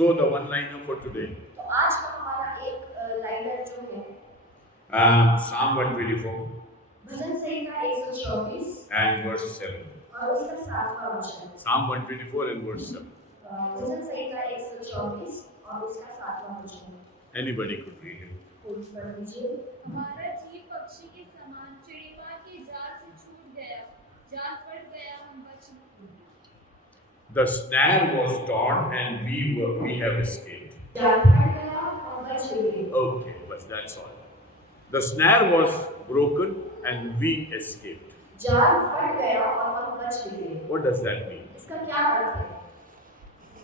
So the one-liner for today, तो आज का हमारा एक लाइनर जो है Psalm 124 भजन संहिता 124 and verse 7. और उसका 7वां वचन। Psalm 124 and verse 7. भजन संहिता 124 और उसका 7वां वचन। Anybody could read it. कोई पढ़ लीजिए। हमारा जीव पक्षी के समान चिड़िया के जाल से छूट गया, जाल फट गया, हम बच नहीं। The snare was torn and we have escaped. जाल फट गया और बच गए। Okay, but that's all. The snare was broken and we escaped. जाल फट गया और हम बच गए। What does that mean? इसका क्या अर्थ है?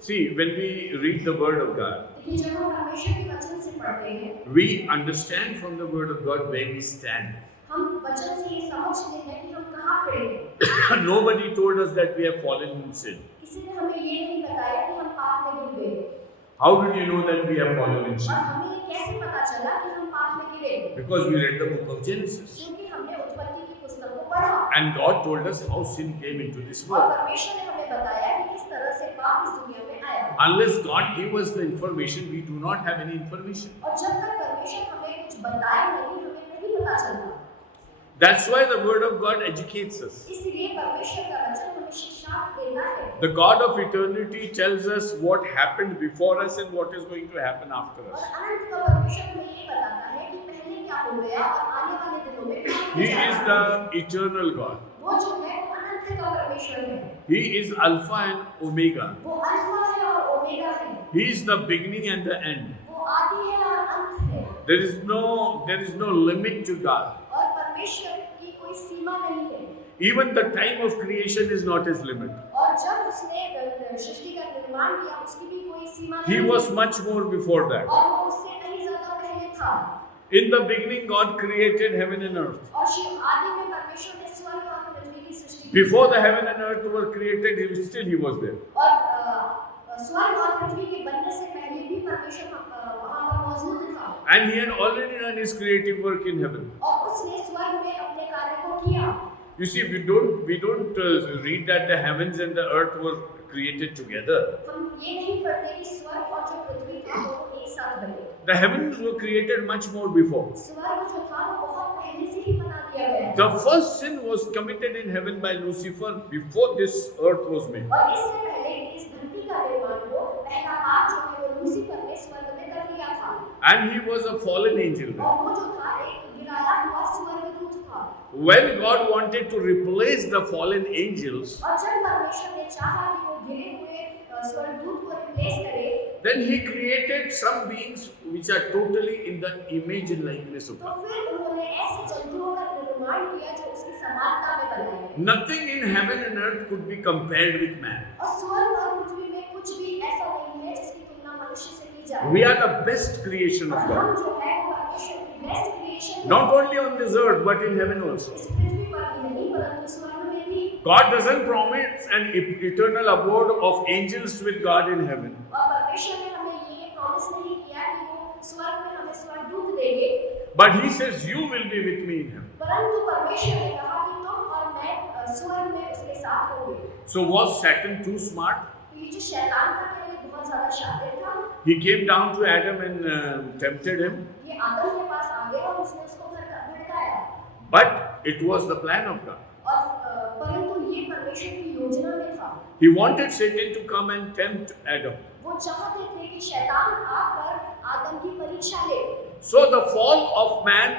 See, when we read the word of God, देखिए जब हम परमेश्वर के वचन से पढ़ते हैं, we understand from the word of God where we stand. हम वचन से ये समझते हैं कि हम कहाँ खड़े हैं। Nobody told us that we have fallen in sin. किसी ने हमें ये नहीं बताया कि हम पाप में गिर गए। How did you know that we have fallen in और sin? हमें ये कैसे पता चला कि हम पाप में गिरे? Because we read the book of Genesis. क्योंकि हमने उत्पत्ति की पुस्तक को पढ़ा And God told us how sin came into this और world. परमेश्वर ने हमें बताया कि किस तरह से पाप इस दुनिया में आया। Unless God gave us the information, we do not have any information. और जब तक परमेश्वर हमें कुछ बताए नहीं, हमें नहीं पता चलता। That's why the word of God educates us. इसलिए परमेश्वर का वचन हमें शिक्षा देता है। The God of eternity tells us what happened before us and what is going to happen after और us. अनंत का परमेश्वर हमें ये बताता है कि पहले क्या हो गया और आने वाले दिनों में क्या He होने जा is रहा है। the eternal God. वो जो है वो अनंत का परमेश्वर है। He is Alpha and Omega. वो अल्फा है और ओमेगा है। He is the beginning and the end. वो आदि है और अंत है। There is no limit to God. और परमेश्वर की कोई सीमा नहीं है। Even the time of creation is not his limit. और जब उसने सृष्टि का निर्माण किया, उसकी भी कोई सीमा He नहीं was थी। much more before that. और वो उससे कहीं ज्यादा पहले था। In the beginning, God created heaven and earth. और शिव आदि में परमेश्वर ने स्वर्ग और पृथ्वी की सृष्टि की। Before the heaven and earth were created, he was there. और स्वर्ग और पृथ्वी के बनने से पहले भी परमेश्वर वहाँ पर मौजूद था। And he had already done his creative work in heaven. और उसने स्वर्ग में अपने कार्य को किया। You see, we don't read that the heavens and the earth were created together. हम ये नहीं पढ़ते कि स्वर्ग और जो पृथ्वी था वो एक साथ बने। The heavens were created much more before. स्वर्ग जो था वो बहुत पहले से ही बना दिया गया था। The first sin was committed in heaven by Lucifer before this earth was made. और इससे पहले इस धरती का निर्माण हो, पहला पाप जो है वो लूसीफर ने स्वर्ग में कर दिया था। And he was a fallen angel. और वो जो था एक गिराया हुआ स्वर्गदूत था। When God wanted to replace the fallen angels, और जब परमेश्वर ने चाहा कि वो गिरे हुए स्वर्गदूत को रिप्लेस करे, then he created some beings which are totally in the image and likeness of तो God. फिर उन्होंने ऐसे जंतुओं का निर्माण किया जो उसकी समानता में बनाए। Nothing in heaven and earth could be compared with man. और स्वर्ग और पृथ्वी में कुछ भी ऐसा नहीं है जिसकी तुलना मनुष्य से की जाए। We are the best creation और of हम God. जो है वो परमेश्वर की बेस्ट क्रिएशन है। Not only on this earth but in heaven also. इस पृथ्वी पर ही नहीं परंतु स्वर्ग में भी। God doesn't promise an eternal abode of angels with God in heaven. और परमेश्वर ने हमें ये प्रॉमिस नहीं किया कि वो स्वर्ग में हमें स्वर्गदूत देंगे, But he says, you will be with me in heaven. परंतु परमेश्वर ने कहा कि तुम और मैं स्वर्ग में उसके साथ होंगे। So was Satan too smart? तो ये जो शैतान था पहले बहुत ज्यादा शातिर था। He came down to Adam and tempted him. ये आदम के पास आ गया और उसने उसको भड़काया। But it was the plan of God. और परंतु ये परमेश्वर की योजना में था। He wanted Satan to come and tempt Adam. वो चाहते थे कि शैतान आकर आदम की परीक्षा ले। So the fall of man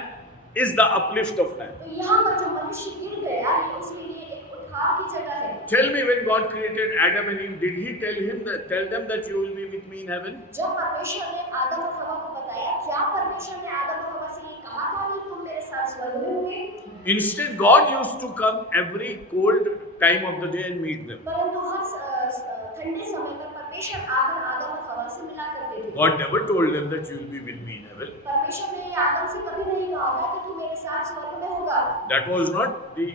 is the uplift of man. तो यहाँ पर जो मनुष्य गिर गया ये उसके लिए एक उद्धार की जगह है। Tell me, when God created Adam and Eve, did he tell them that you will be with me in heaven? जब परमेश्वर ने आदम और हवा को बताया, क्या परमेश्वर ने आदम और हवा से ये कहा था कि तुम मेरे साथ स्वर्ग में होंगे? Instead, God used to come every cold time of the day and meet them. परंतु हर ठंडे समय पर परमेश्वर आकर आदम और हवा से मिला करते थे। God never told them that you will be with me in heaven. परमेश्वर ने ये आदम से कभी नहीं कहा था कि तू मेरे साथ स्वर्ग में होगा। That was not the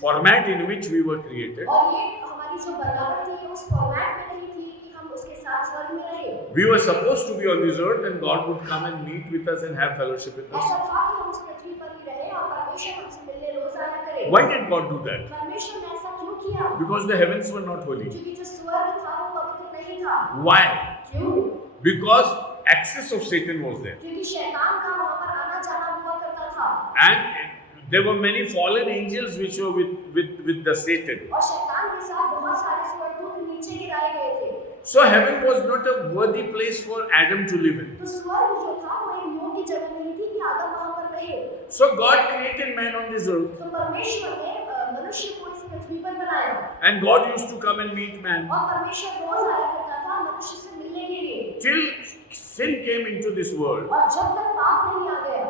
format in which we were created. और ये हमारी जो बनावट थी ये उस फॉर्मेट में नहीं थी कि हम उसके साथ स्वर्ग में रहे। We were supposed to be on this earth and God would come and meet with us and have fellowship with us. ऐसा था कि हम उस पृथ्वी पर ही रहे और परमेश्वर हमसे मिलने रोज आया करे। Why did God do that? परमेश्वर ने ऐसा क्यों किया? Because the heavens were not holy. क्योंकि जो स्वर्ग था वो पवित्र नहीं था। Why? क्यों? Because access of Satan was there. क्योंकि शैतान का वहाँ पर आना जाना हुआ करता था। And there were many fallen angels which were with the Satan. और शैतान के साथ बहुत सारे स्वर्गदूत नीचे गिराए गए थे। So heaven was not a worthy place for Adam to live in. तो स्वर्ग जो था वो एक योग्य जगह नहीं थी कि आदम वहाँ पर रहे। So God created man on this earth. तो परमेश्वर ने मनुष्य को इस पृथ्वी पर बनाया। And God used to come and meet man. और परमेश्वर रोज आया करता था मनुष्य से मिलने के लिए। Till sin came into this world. और जब तक पाप नहीं आ गया,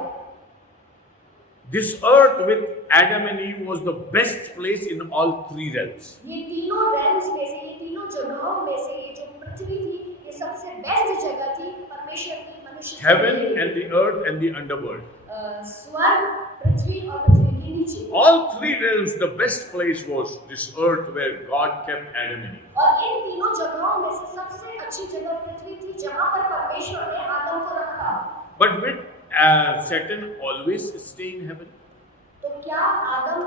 This earth with Adam and Eve was the best place in all three realms. ये तीनों realms में से, ये तीनों जगहों में से ये जो पृथ्वी थी, ये सबसे बेस्ट जगह थी परमेश्वर की मनुष्य से Heaven मिलने के and the earth and the underworld. लिए। स्वर्ग, पृथ्वी और पृथ्वी के नीचे। All three realms, the best place was this earth where God kept Adam and Eve. और इन तीनों जगहों में से सबसे अच्छी जगह पृथ्वी थी जहाँ पर परमेश्वर ने आदम को रखा। But with Satan always stay in heaven. तो क्या आदम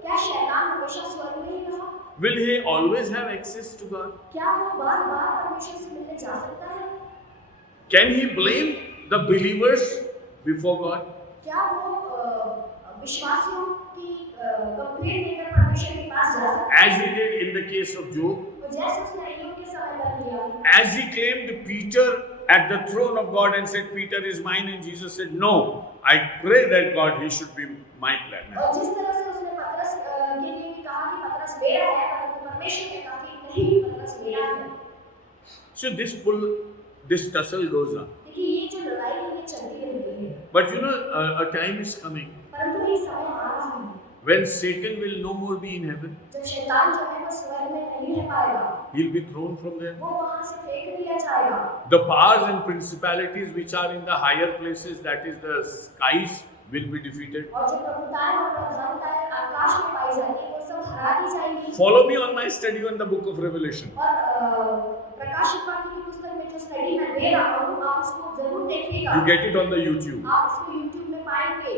क्या शैतान हमेशा स्वर्ग में ही रहा? Will he always have access to God? क्या वो बार-बार परमेश्वर से मिलने जा सकता है? Can he blame the believers before God? क्या वो विश्वासियों की कंप्लेंट लेकर परमेश्वर के पास जा सकता है? As he did in the case of Job, तो जैसे उसने अय्यूब के समय पर किया। as he claimed Peter at the throne of God and said, Peter is mine, and Jesus said, no, I pray that God, he should be my plan. और जिस तरह से उसने पतरस के लिए भी कहा कि पतरस मेरा है, परंतु परमेश्वर ने कहा कि नहीं, पतरस मेरा है। So this tussle goes on. देखिए ये जो लड़ाई है ये चलती रहती है। But you know, a time is coming परंतु एक समय आ रहा है when Satan will no more be in heaven. जब शैतान जो है वो स्वर्ग में नहीं रह पाएगा। He'll be thrown from there. वो वहाँ से फेंक दिया जाएगा। The powers and principalities which are in the higher places, that is the skies, will be defeated. और जो प्रभुताएं और प्रधानताएं आकाश में पाई जाती हैं वो सब हरा दी जाएंगी। Follow me on my study on the book of Revelation. और प्रकाशित वाक्य की पुस्तक में जो स्टडी मैं दे रहा हूँ आप उसको जरूर देखिएगा। You get it on the YouTube. आप उसको YouTube में पाएंगे।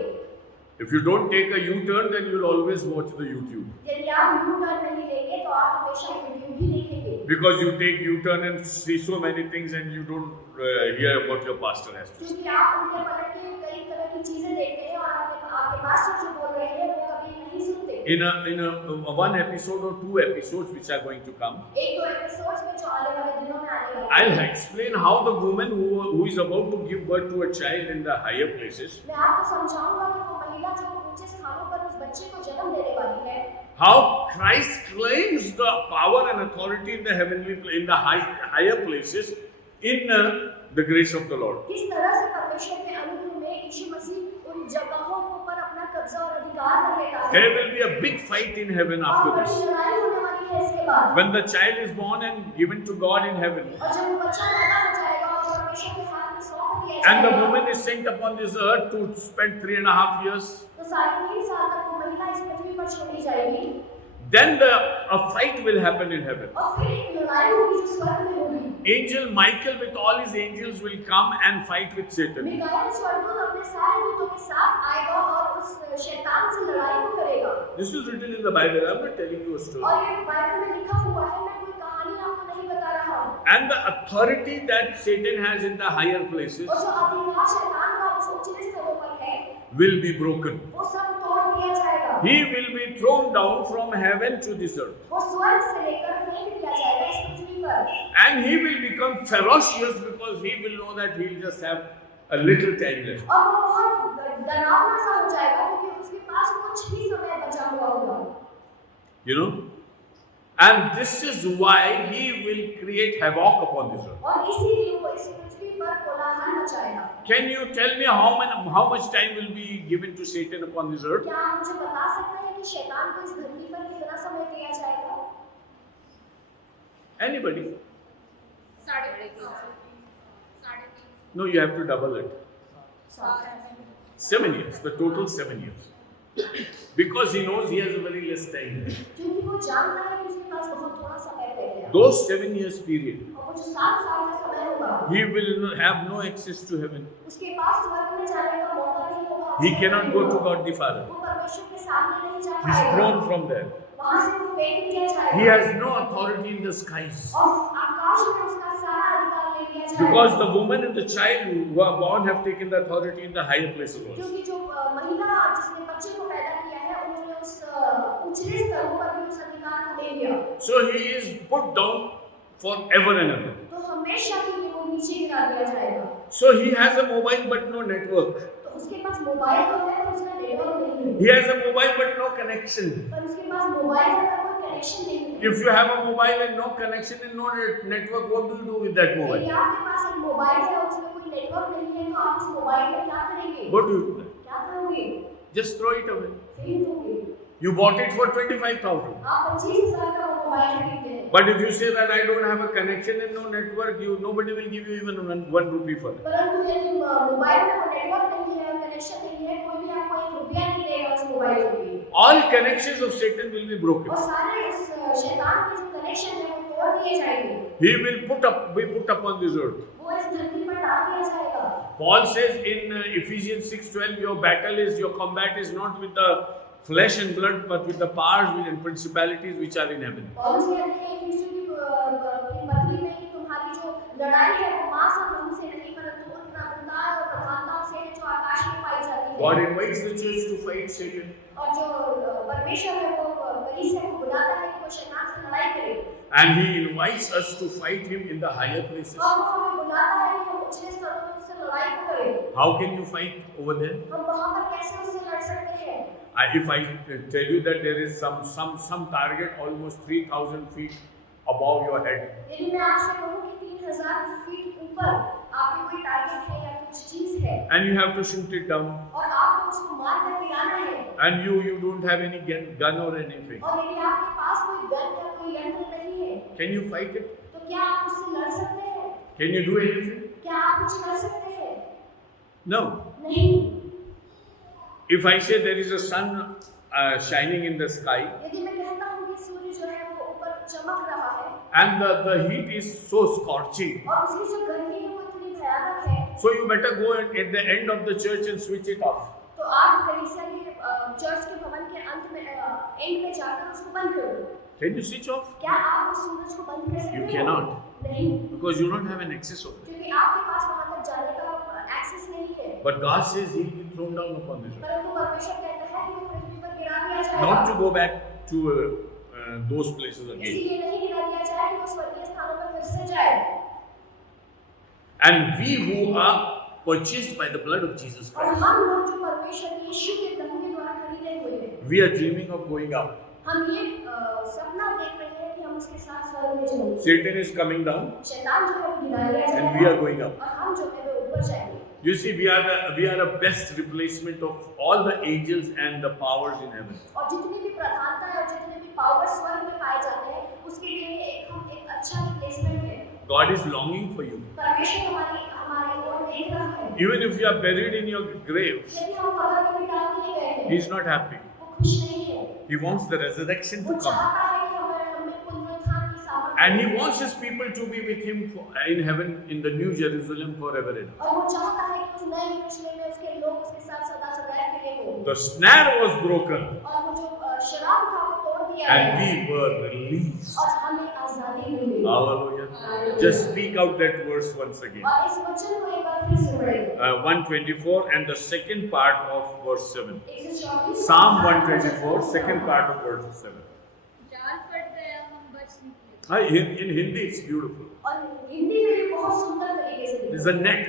If you don't take a U-turn, then you'll always watch the YouTube. यदि आप U-turn नहीं लेंगे तो आप हमेशा YouTube ही देखेंगे। Because you take U-turn and see so many things and you don't hear what your pastor has to say. क्योंकि आप उनके पलट के कई तरह की चीजें देखते हैं और आपके पास्टर जो बोल रहे हैं वो कभी नहीं सुनते। In a one episode or two episodes which are going to come, एक दो एपिसोड्स में जो आने वाले दिनों में आने वाले I'll explain how the woman who is about to give birth to a child in the higher places, मैं आपको समझाऊंगा कि वो महिला जो ऊंचे स्थानों पर उस बच्चे को जन्म देने वाली है, how Christ claims the power and authority in the in the higher places in the grace of the Lord. किस तरह से परमेश्वर के अनुग्रह में यीशु मसीह उन जगहों के ऊपर अपना कब्जा और अधिकार कर लेता है। There will be a big fight in heaven after और this. बड़ी लड़ाई होने वाली है इसके बाद। When the child is born and given to God in heaven, और जब वो बच्चा पैदा हो जाएगा और परमेश्वर के हाथ में सौंप दिया and the जाएगा, woman is sent upon this earth to spend 3.5 years, तो 3.5 साल तक वो महिला इस पृथ्वी पर छोड़ी जाएगी। then a fight will happen in heaven. और फिर एक लड़ाई होगी जो स्वर्ग में होगी। Angel Michael with all his angels will come and fight with Satan. मिकाएल स्वर्गदूत अपने सारे दूतों के साथ आएगा और उस शैतान से लड़ाई को करेगा। This is written in the Bible. I'm not telling you a story. और ये बाइबल में लिखा हुआ है, मैं कोई कहानी आपको नहीं बता रहा हूँ। And the authority that Satan has in the higher places और जो अधिकार शैतान का उस ऊंचे स्तरों पर है, will be broken. वो सब तोड़ दिया जाएगा। He will be thrown down from heaven to this earth. वो स्वर्ग से लेकर फेंक दिया जाएगा इस पृथ्वी पर। And he will become ferocious because he will know that he'll just have a little time left. और वो बहुत डरावना सा हो जाएगा क्योंकि उसके पास कुछ ही समय बचा हुआ होगा। You know? And this is why he will create havoc upon this earth. और इसीलिए वो इस पृथ्वी पर कोलाहल मचाएगा। Can you tell me how much time will be given to Satan upon this earth? क्या आप मुझे बता सकते हैं कि शैतान को इस धरती पर कितना समय दिया जाएगा? Anybody? 3.5 No, you have to double it. 7 years, the total 7 years. Because he knows he has a very less time. क्योंकि वो जानता है कि उसके पास बहुत थोड़ा समय रह गया। Those 7 years period, और वो जो 7 साल का समय होगा, he will have no access to heaven. उसके पास स्वर्ग में जाने का मौका नहीं होगा। He cannot go to God the Father. वो परमेश्वर के सामने नहीं जा He's पाएगा। thrown from there. वहाँ से वो फेंक दिया जाएगा। He has no authority in the skies. और आकाश आकाश में उसका सारा अधिकार ले लिया जाएगा। Because the woman and the child who are born have taken the authority in the higher places also. क्योंकि जो महिला जिसने बच्चे को पैदा किया है उन्होंने उस उच्चले स्तरों पर भी उस अधिकार को ले लिया। So he is put down forever and ever. तो हमेशा के लिए वो नीचे गिरा दिया जाएगा। So he has a mobile but no network. तो उसके पास मोबाइल तो है पर उसका नेटवर्क नहीं है। He has a mobile but no connection. पर उसके पास मोबाइल है पर कोई कनेक्शन नहीं है। If you have a mobile and no connection and no network, what do you do with that यदि mobile? आपके पास एक मोबाइल है और उसमें कोई नेटवर्क नहीं है तो आप उस मोबाइल का क्या करेंगे? What do you do? क्या करोगे? Just throw it away. फेंक दोगे। You bought it for 25,000. आप 25,000 का वो मोबाइल खरीदते हैं। But if you say that I don't have a connection and no network, nobody will give you even one rupee for it. परंतु यदि मोबाइल में कोई नेटवर्क नहीं है, कनेक्शन नहीं है, कोई भी आपको 1 रुपया नहीं देगा उस मोबाइल के लिए। All connections of Satan will be broken. और सारे उस शैतान के जो कनेक्शन है वो तोड़ दिए जाएंगे। He will be put upon this earth. वो इस धरती पर डाल दिया जाएगा। Paul says in Ephesians 6:12, your combat is not with the flesh and blood, but with the powers and principalities which are in heaven. पौलुस कहते हैं यीशु की पत्री में कि तुम्हारी जो लड़ाई है वो मांस और खून से नहीं परंतु उन प्रभुताओं और प्रधानताओं से है जो आकाश में पाई जाती है। God invites the church to fight Satan. और जो परमेश्वर है वो कलीसिया को बुलाता है कि वो शैतान से लड़ाई करे। And he invites us to fight him in the higher places. और वो हमें बुलाता है कि हम उच्च स्तरों में उससे लड़ाई को करें। How can you fight over there? हम वहाँ पर कैसे उससे लड़ सकते हैं? If I tell you that there is some target almost 3,000 feet above your head, यदि मैं आपसे कहूँ कि 3,000 फीट ऊपर आपके कोई टारगेट है या कुछ चीज है and you have to shoot it down, और आपको उसको मार कर गिराना है and you don't have any gun or anything, और यदि आपके पास कोई गन या कोई यंत्र नहीं है can you fight it? तो क्या आप उससे लड़ सकते हैं? Can you do anything? क्या आप कुछ कर सकते हैं? No. नहीं। If I say there is a sun shining in the sky यदि मैं कहता हूँ कि सूर्य जो है वो ऊपर चमक रहा है and the heat is so scorching, और उसकी जो गर्मी है वो इतनी भयानक है so you better go at the end of the church and switch it off. तो आप कलीसिया के चर्च के भवन के अंत में एंड में जाकर उसको बंद कर दो। Can you switch off? क्या आप उस सूरज को बंद कर सकते You हैं? cannot, नहीं, because you don't have an access over it. क्योंकि आपके पास वहां तक जाने का एक्सेस नहीं है। But God says He will be thrown down upon this earth. परंतु परमेश्वर कहता है कि वो पृथ्वी पर गिरा दिया जाएगा। Not to go back to those places again. इसीलिए नहीं गिरा दिया जाए कि वो स्वर्गीय स्थानों पर फिर से जाए। And we who are purchased by the blood of Jesus और Christ, हम लोग जो परमेश्वर यीशु के खून के द्वारा खरीदे हुए हैं, we are dreaming of going up. हम ये सपना देख रहे हैं कि हम उसके साथ स्वर्ग में जाएंगे। Satan is coming down शैतान जो है वो गिरा दिया जाएगा and we are going up. और हम जो है वो ऊपर जाएंगे। You see, we are a best replacement of all the angels and the powers in heaven. और जितनी भी प्रधानता है और जितने भी पावर स्वर्ग में पाए जाते हैं उसके लिए हम एक अच्छा रिप्लेसमेंट है। God is longing for you. परमेश्वर हमारे ओर देख रहा है। Even if you are buried in your grave, यदि हम कब्र में भी डाल दिए गए हैं, He is not happy. वो खुश नहीं है। He wants the resurrection वो to come. चाहता है कि हमें पुनरुत्थान की सामर्थ्य And He मिले। wants His people to be with Him in heaven, in the New Jerusalem forever and ever. और वो चाहता है कि उस नए यरूशलेम में उसके लोग उसके साथ सदा सदैव के लिए हों। The snare was broken और वो जो शराब था वो तोड़ दिया and गया we were released. और हमें आजादी मिली। Hallelujah. Just speak out that verse once again. और इस वचन को एक बार फिर से पढ़ें। 124 and the second part of verse 7. 124 Psalm 124, second part of verse 7. जाल फट गया हम बच निकले। In Hindi it's beautiful. और हिंदी में भी बहुत सुंदर तरीके से There's a net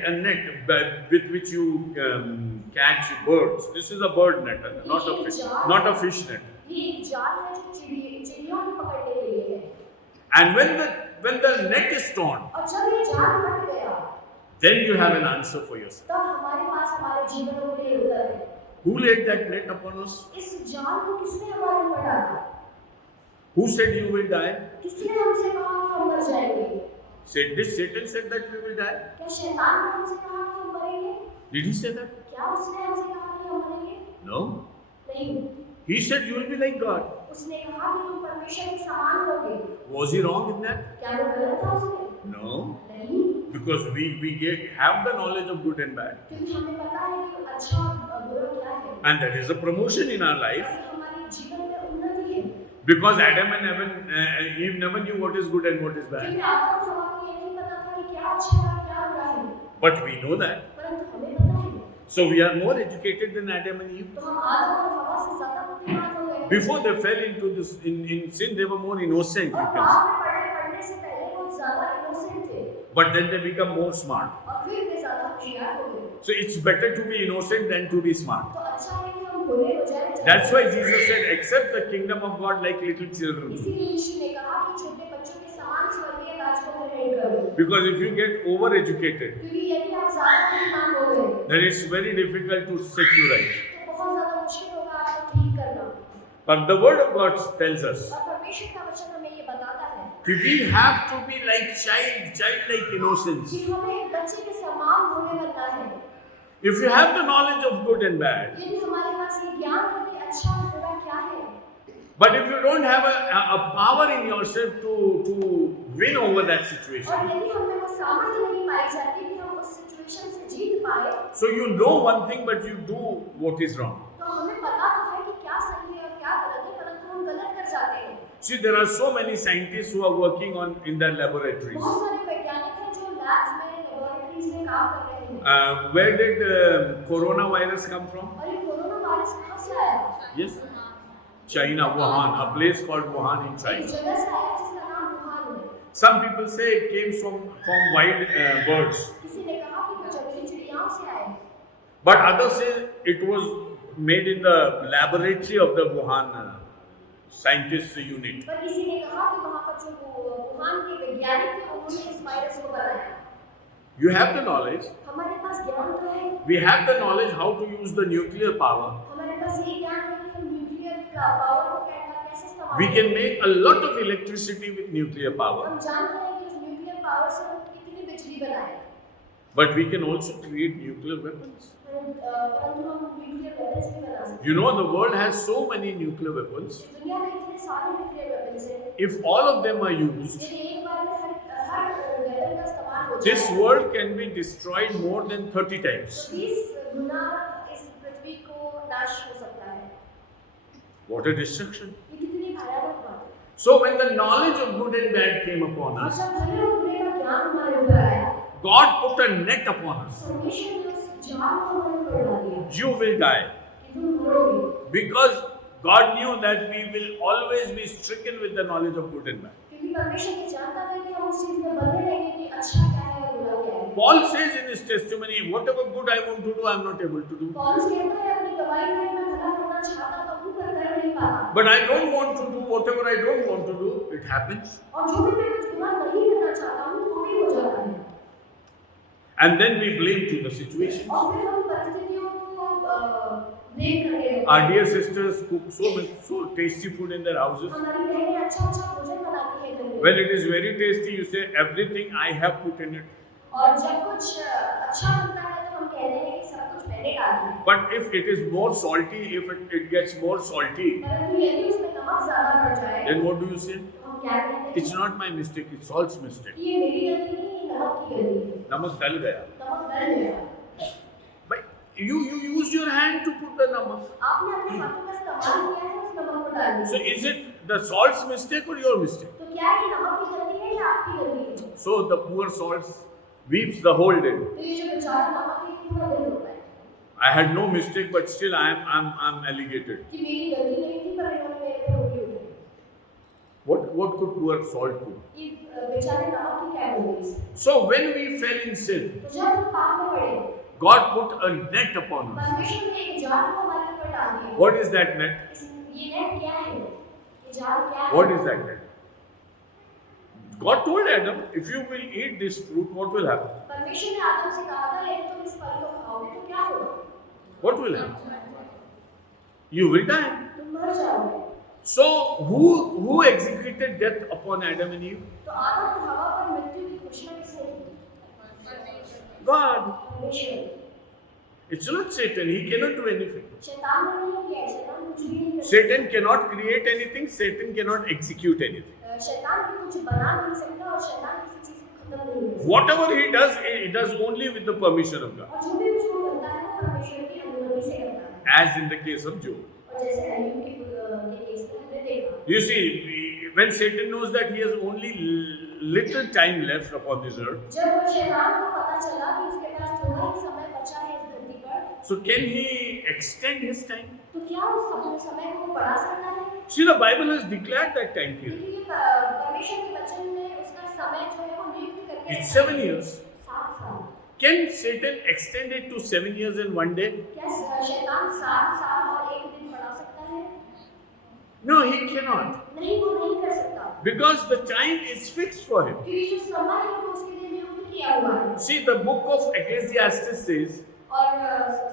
with which you catch birds. This is a bird net, not a fish net. ये एक जाल है जो चिड़ियों को पकड़ने के लिए है। And when the net is torn, और जब ये जाल फट गया then you have an answer for yourself. तब हमारे पास हमारे जीवन के लिए उत्तर है। Who laid that net upon us? इस जाल को किसने हमारे ऊपर डाला? Who said you will die? किसने हमसे कहा कि हम मर जाएंगे? Did Satan said that we will die? क्या शैतान ने हमसे कहा कि हम मरेंगे? Did he say that? क्या उसने हमसे कहा कि हम मरेंगे? No. नहीं। He said you will be like God. उसने कहा कि तुम परमेश्वर के समान होगे। Was he wrong in that? क्या वो गलत था उसमें? No. नहीं। Because we have the knowledge of good and bad. क्योंकि हमें पता है कि अच्छा और बुरा क्या है। And there is a promotion in our life. और हमारे जीवन में उन्नति है। Because Adam and Eve never knew what is good and what is bad. क्योंकि आदम और हवा को But we know that. परंतु हमें पता है, So we are more educated than Adam and Eve. तो हम आदम और हवा से ज्यादा बुद्धिमान हो गए। Before they fell into this in sin, they were more innocent. और You can पाप say. में पड़ने से पहले वो ज्यादा इनोसेंट थे, But then they become more smart. और फिर वे ज्यादा होशियार हो गए। So it's better to be innocent than to be smart. तो अच्छा है कि हम भोले हो जाए। That's why Jesus said, accept the kingdom of God like little children. इसीलिए यीशु ने कहा कि छोटे बच्चों के समान स्वर्गीय राज को ग्रहण करो। Because if you get overeducated, क्योंकि यदि आप ज्यादा बुद्धिमान हो गए, then it's very difficult to set you right. तो बहुत ज्यादा मुश्किल होगा आपको ठीक करना। But the word of God tells us और परमेश्वर का वचन हमें ये बताता है that we have to be like childlike innocence. कि हमें एक बच्चे के समान भोले बनना है। If you have the knowledge of good and bad, यदि हमारे पास ये ज्ञान है कि अच्छा और बुरा क्या है, but if you don't have a power in yourself to win over that situation, और यदि हमें वो सामर्थ्य नहीं पाई जाती कि हम उस सिचुएशन से जीत पाए, so you know one thing but you do what is wrong. तो हमें पता तो है कि क्या सही है और क्या गलत है, परंतु हम गलत कर जाते हैं। See, there are so many scientists who are working in their laboratories. बहुत सारे वैज्ञानिक हैं जो लैब्स में, लेबोरेटरीज में काम कर रहे हैं। Where did coronavirus come from? और ये कोरोना वायरस कहाँ से आया? Yes, China, Wuhan, a place called Wuhan in एक China. जगह से आया जिसका नाम वुहान है। Some people say it came from wild birds, किसी ने कहा कि वो जंगली चिड़ियाओं से आए, but others say it was made in the laboratory of the Wuhan scientist unit. पर किसी ने कहा कि वहाँ पर जो वुहान के वैज्ञानिक थे उन्होंने इस वायरस को बनाया। You have the knowledge. हमारे पास ज्ञान तो है, We have the knowledge how to use the nuclear power. हमारे पास ये ज्ञान है कि हम न्यूक्लियर पावर को कैसे इस्तेमाल We can make a lot of electricity with nuclear power, हम जानते हैं कि उस न्यूक्लियर पावर से हम कितनी बिजली बनाए, but we can also create nuclear weapons. परंतु हम न्यूक्लियर वेपन्स भी बना सकते हैं। You know, the world has so many nuclear weapons. इस दुनिया में इतने सारे न्यूक्लियर वेपन्स हैं, If all of them are used, यदि एक बार में हर वेपन का इस्तेमाल हो this जाए, world can be destroyed more than 30 times. तो 20 गुना इस पृथ्वी को नाश हो सकता है। What a destruction. ये कितनी भयानक बात है। So, when the knowledge of good and bad came upon और us, जब भले और बुरे का ज्ञान हमारे ऊपर आया, God put a net upon us. परमेश्वर ने उस जाल को हमारे ऊपर डाल दिया You will die. कि तुम मरोगे, Because God knew that we will always be stricken with the knowledge of good and bad. क्योंकि परमेश्वर ये जानता था कि हम उस चीज में बंधे रहेंगे कि अच्छा क्या है और बुरा क्या है। Paul says in his testimony, whatever good I want to do, I am not able to do. पौलुस कहता है अपनी गवाही में, मैं भला करना चाहता तो हूँ पर कर नहीं पाता, But I don't want to do whatever I don't want to do, it happens. और जो भी मैं कुछ बुरा नहीं करना चाहता हूँ वो भी हो जाता है। And then we blame to the situation. और फिर हम परिस्थितियों को ब्लेम करने लगते हैं। Our dear sisters cook so tasty food in their houses. हमारी बहनें अच्छा अच्छा भोजन बनाती है घर में, When it is very tasty, you say everything I have put in it. और जब कुछ अच्छा बनता है तो हम कहते हैं कि सब कुछ मैंने डाल दिया, But if it is more salty, if it gets more salty, परंतु यदि उसमें नमक ज्यादा बढ़ जाए then what do you say? तो हम क्या कहते हैं? It's not my mistake, it's salt's mistake. ये मेरी गलती नहीं, ये नमक की गलती है, Namak dal gaya. नमक डल गया। But you used your hand to put the namak. आपने अपने हाथों का इस्तेमाल किया है उस नमक को डालने So में, is it the salt's mistake or your mistake? तो क्या ये नमक की गलती है या आपकी गलती है? So the poor salt weeps the whole day. तो ये जो बेचारा नमक है ये पूरा दिन रोता है I had no mistake, but still I'm alligated. कि मेरी गलती नहीं थी पर इन्होंने मेरे पे रोटी उठाई। What could poor salt do? ये बेचारे नमक की क्या गलती है? So when we fell in sin, तो जब हम पाप में पड़े, God put a net upon us. परमेश्वर ने एक जाल को हमारे ऊपर डाल दिया। What is that net? ये नेट क्या है? ये जाल क्या है? What is that net? God told Adam, if you will eat this fruit, what will happen? परमेश्वर ने आदम से कहा था यदि तुम इस फल को खाओगे तो क्या होगा? What will happen? You will die. तुम मर जाओगे। So who executed death upon Adam and Eve? तो आदम और हवा पर मृत्यु की घोषणा किसने की? God. परमेश्वर। It's not Satan. He cannot do anything. शैतान ने नहीं किया, शैतान कुछ भी नहीं कर सकता। Satan cannot create anything. Satan cannot execute anything. शैतान भी कुछ बना नहीं सकता और शैतान किसी चीज को खत्म नहीं कर सकता। Whatever he does only with the permission of God. और जो भी कुछ वो करता है वो परमेश्वर की अनुमति से करता है। As in the case of Job. और जैसे अय्यूब के केस में हमने देखा, You see, when Satan knows that he has only little time left upon this earth, जब शैतान को पता चला कि उसके पास थोड़ा ही समय बचा है इस धरती पर, so can he extend his time? तो क्या उस समय को वो बढ़ा सकता है? See, the Bible has declared that time period. क्योंकि परमेश्वर के वचन ने उसका समय जो है वो नियुक्त करके It's 7 years. 7 साल। Can Satan extend it to 7 years and 1 day? क्या शैतान 7 साल और 1 दिन बढ़ा सकता है? No, he cannot. नहीं, वो नहीं कर सकता, Because the time is fixed for him. क्योंकि जो समय है वो उसके लिए नियुक्त किया हुआ है। See, the book of Ecclesiastes says और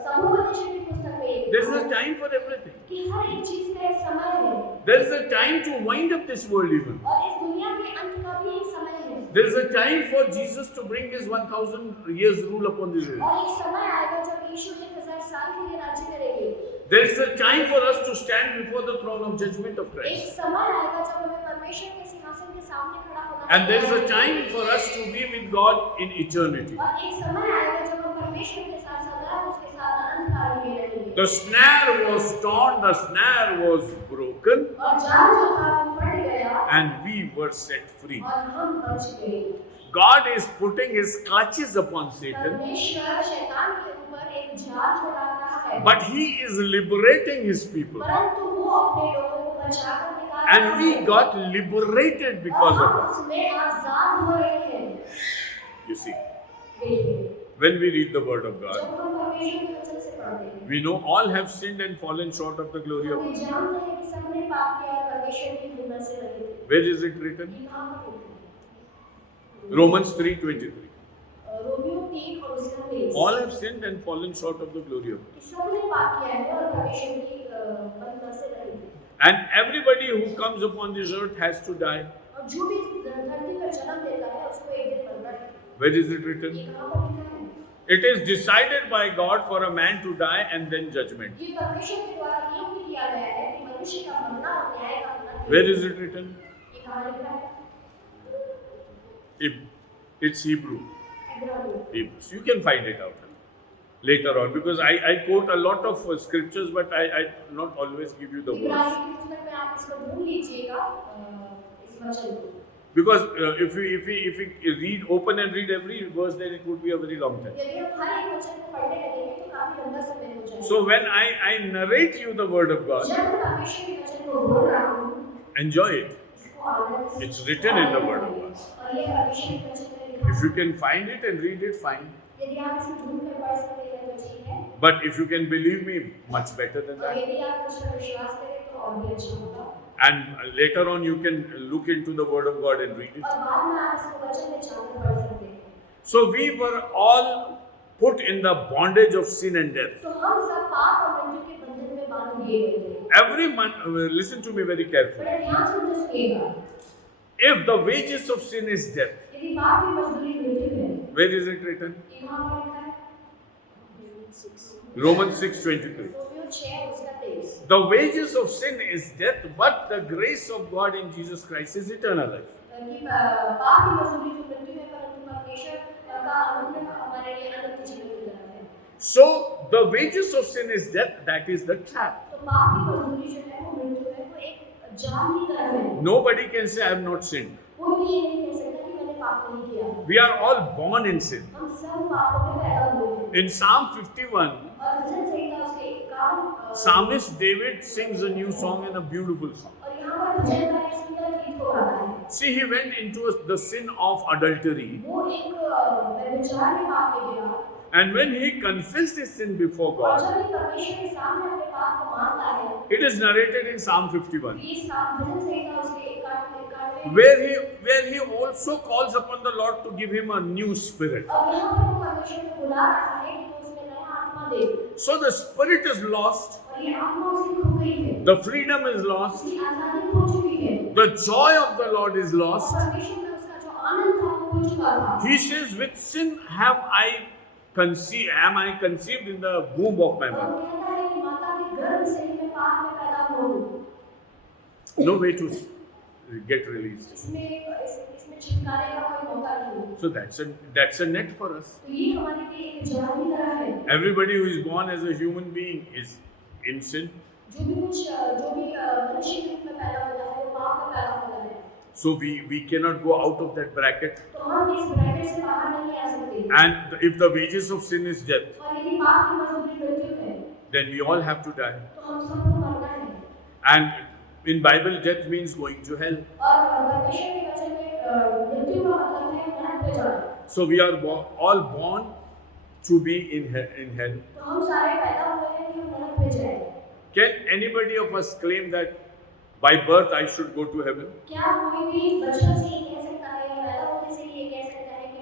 समूहोपदेशक की पुस्तक में ये there's लिखा a है time for everything. कि हर एक चीज का एक समय है, There's a time to wind up this world even. और इस दुनिया के अंत का भी एक समय है, There's a time for Jesus to bring his 1000 years rule upon this earth. और एक समय आएगा जब यीशु 1000 साल के लिए राज्य करेंगे। There's a time for us to stand before the throne of judgment of एक Christ. समय आएगा जब हमें परमेश्वर के सिंहासन के सामने खड़ा होना And there's a पड़ेगा। time for us to be with God in eternity. और एक समय आएगा जब हम परमेश्वर के साथ सदा उसके साथ अनंत काल में रहेंगे। The snare was torn, the snare was broken, और जाल जो था वो फट गया and we were set free. और हम बच गए। God is putting his clutches upon Satan, परमेश्वर शैतान के ऊपर एक जाल फैला रहा है, but he is liberating his people. परंतु वो अपने लोगों को बचाकर निकाल रहा And we है। got liberated because और of हम that. उसमें आजाद हो रहे हैं। You see, देखिए, when we read the word of जब God, हम परमेश्वर के वचन से पढ़ते हैं, we know all have sinned and fallen short of the glory of हम God. ये जानते हैं कि सबने पाप किया और परमेश्वर की महिमा से रहित थे। Where is it written? ये कहाँ पर लिखा है? Romans 3:23. रोमियो 3 और उसका 23। All have sinned and fallen short of the glory of God. कि सबने पाप किया है और परमेश्वर की महिमा से रहित थे। And everybody who comes upon this earth has to die. और जो भी इस धरती पर जन्म लेता है उसको एक दिन मरना है। Where is it written? ये कहाँ पर लिखा है? It is decided by God for a man to die and then judgment. ये परमेश्वर के द्वारा नियुक्त किया गया है कि मनुष्य का मरना और न्याय का होना। Where is it written? ये कहाँ लिखा है? It's Hebrew. इब्रानी। Hebrews. You can find it out later on because I quote a lot of scriptures, but I not always give you the इब्रानी verse. की पुस्तक में आप इसको ढूंढ लीजिएगा इस वचन को। Because if we read, open and read every verse, then it would be a very long time. यदि हम हर एक वचन को पढ़ने लगेंगे तो काफी लंबा समय हो जाएगा। So when I narrate you the word of God, जब मैं परमेश्वर के वचन को बोल रहा हूँ, enjoy it. इसको आनंद से It's written in the word of God. और ये परमेश्वर के वचन में लिखा If है। you can find it and read it, fine. यदि आप इसको ढूंढ कर पढ़ सकते हैं तो ठीक है, But if you can believe me, much better than और that. यदि आप मुझ पर विश्वास करें तो और भी अच्छा होगा। And later on, you can look into the word of God and read it. और बाद में आप इसको वचन में जानकर पढ़ सकते हैं। So we were all put in the bondage of sin and death. तो हम सब पाप और मृत्यु के बंधन में बांध दिए गए थे। Every man, listen to me very carefully. बड़े ध्यान से मुझे सुनिएगा। If the wages of sin is death, यदि पाप की मजदूरी मृत्यु है, where is it written? ये कहाँ पर लिखा है? Romans 6:23. रोमियो 6 उसका 23। The wages of sin is death, but the grace of God in Jesus Christ is eternal life. कि पाप की मजदूरी तो मृत्यु है, परंतु परमेश्वर का अनुग्रह हमारे लिए अनंत जीवन की तरह है। So the wages of sin is death, that is the trap. तो पाप की मजदूरी जो है वो मृत्यु है, वो एक जाल की तरह है। Nobody can say I have not sinned. कोई भी ये नहीं कह सकता कि मैंने पाप नहीं किया। We are all born in sin. हम सब पापों में पैदा हुए हैं। In Psalm 51, और भजन संहिता उसके 51 Psalmist David sings a new song and a beautiful song. और यहाँ पर भजन का एक सुंदर गीत को गाता है। See, he went into the sin of adultery, वो एक व्यभिचार के पाप में गिरा, and when he confessed his sin before और God, जब भी परमेश्वर के सामने अपने पाप को मानता है, it is narrated in Psalm 51, ये भजन संहिता उसके 51 where he also calls upon the Lord to give him a new spirit. और यहाँ पर वो परमेश्वर को बुला रहा है कि वो उसमें नया आत्मा दे, So the spirit is lost, और ये आत्मा उसकी खो गई है, the freedom is lost, उसकी आजादी खो चुकी है, the joy of the Lord is और lost. परमेश्वर में उसका जो आनंद था वो खो चुका था। He says, with sin am I conceived in the womb of my और mother. कहता है कि माता के गर्भ से ही मैं पाप में पैदा हुआ हूँ। No way to get released. इसमें छुटकारे का कोई मौका नहीं है। So that's a net for us. तो ये हमारे लिए एक जाल की तरह है। Everybody who is born as a human being is in sin. जो भी मनुष्य के रूप में पैदा होता है वो पाप में पैदा होता है। So we cannot go out of that bracket. तो हम इस ब्रैकेट से बाहर नहीं आ सकते। And if the wages of sin is death, और यदि पाप की मजदूरी मृत्यु है, then we all have to die. तो हम सबको मरना है। And in Bible, death means going to hell. और परमेश्वर के वचन में मृत्यु का मतलब है नरक में जाना। So we are all born to be in hell. तो हम सारे पैदा हुए हैं कि हम नरक में जाएं। Can anybody of us claim that by birth I should go to heaven? क्या कोई भी बचपन से ही कह सकता है या पैदा होने से ही ये कह सकता है कि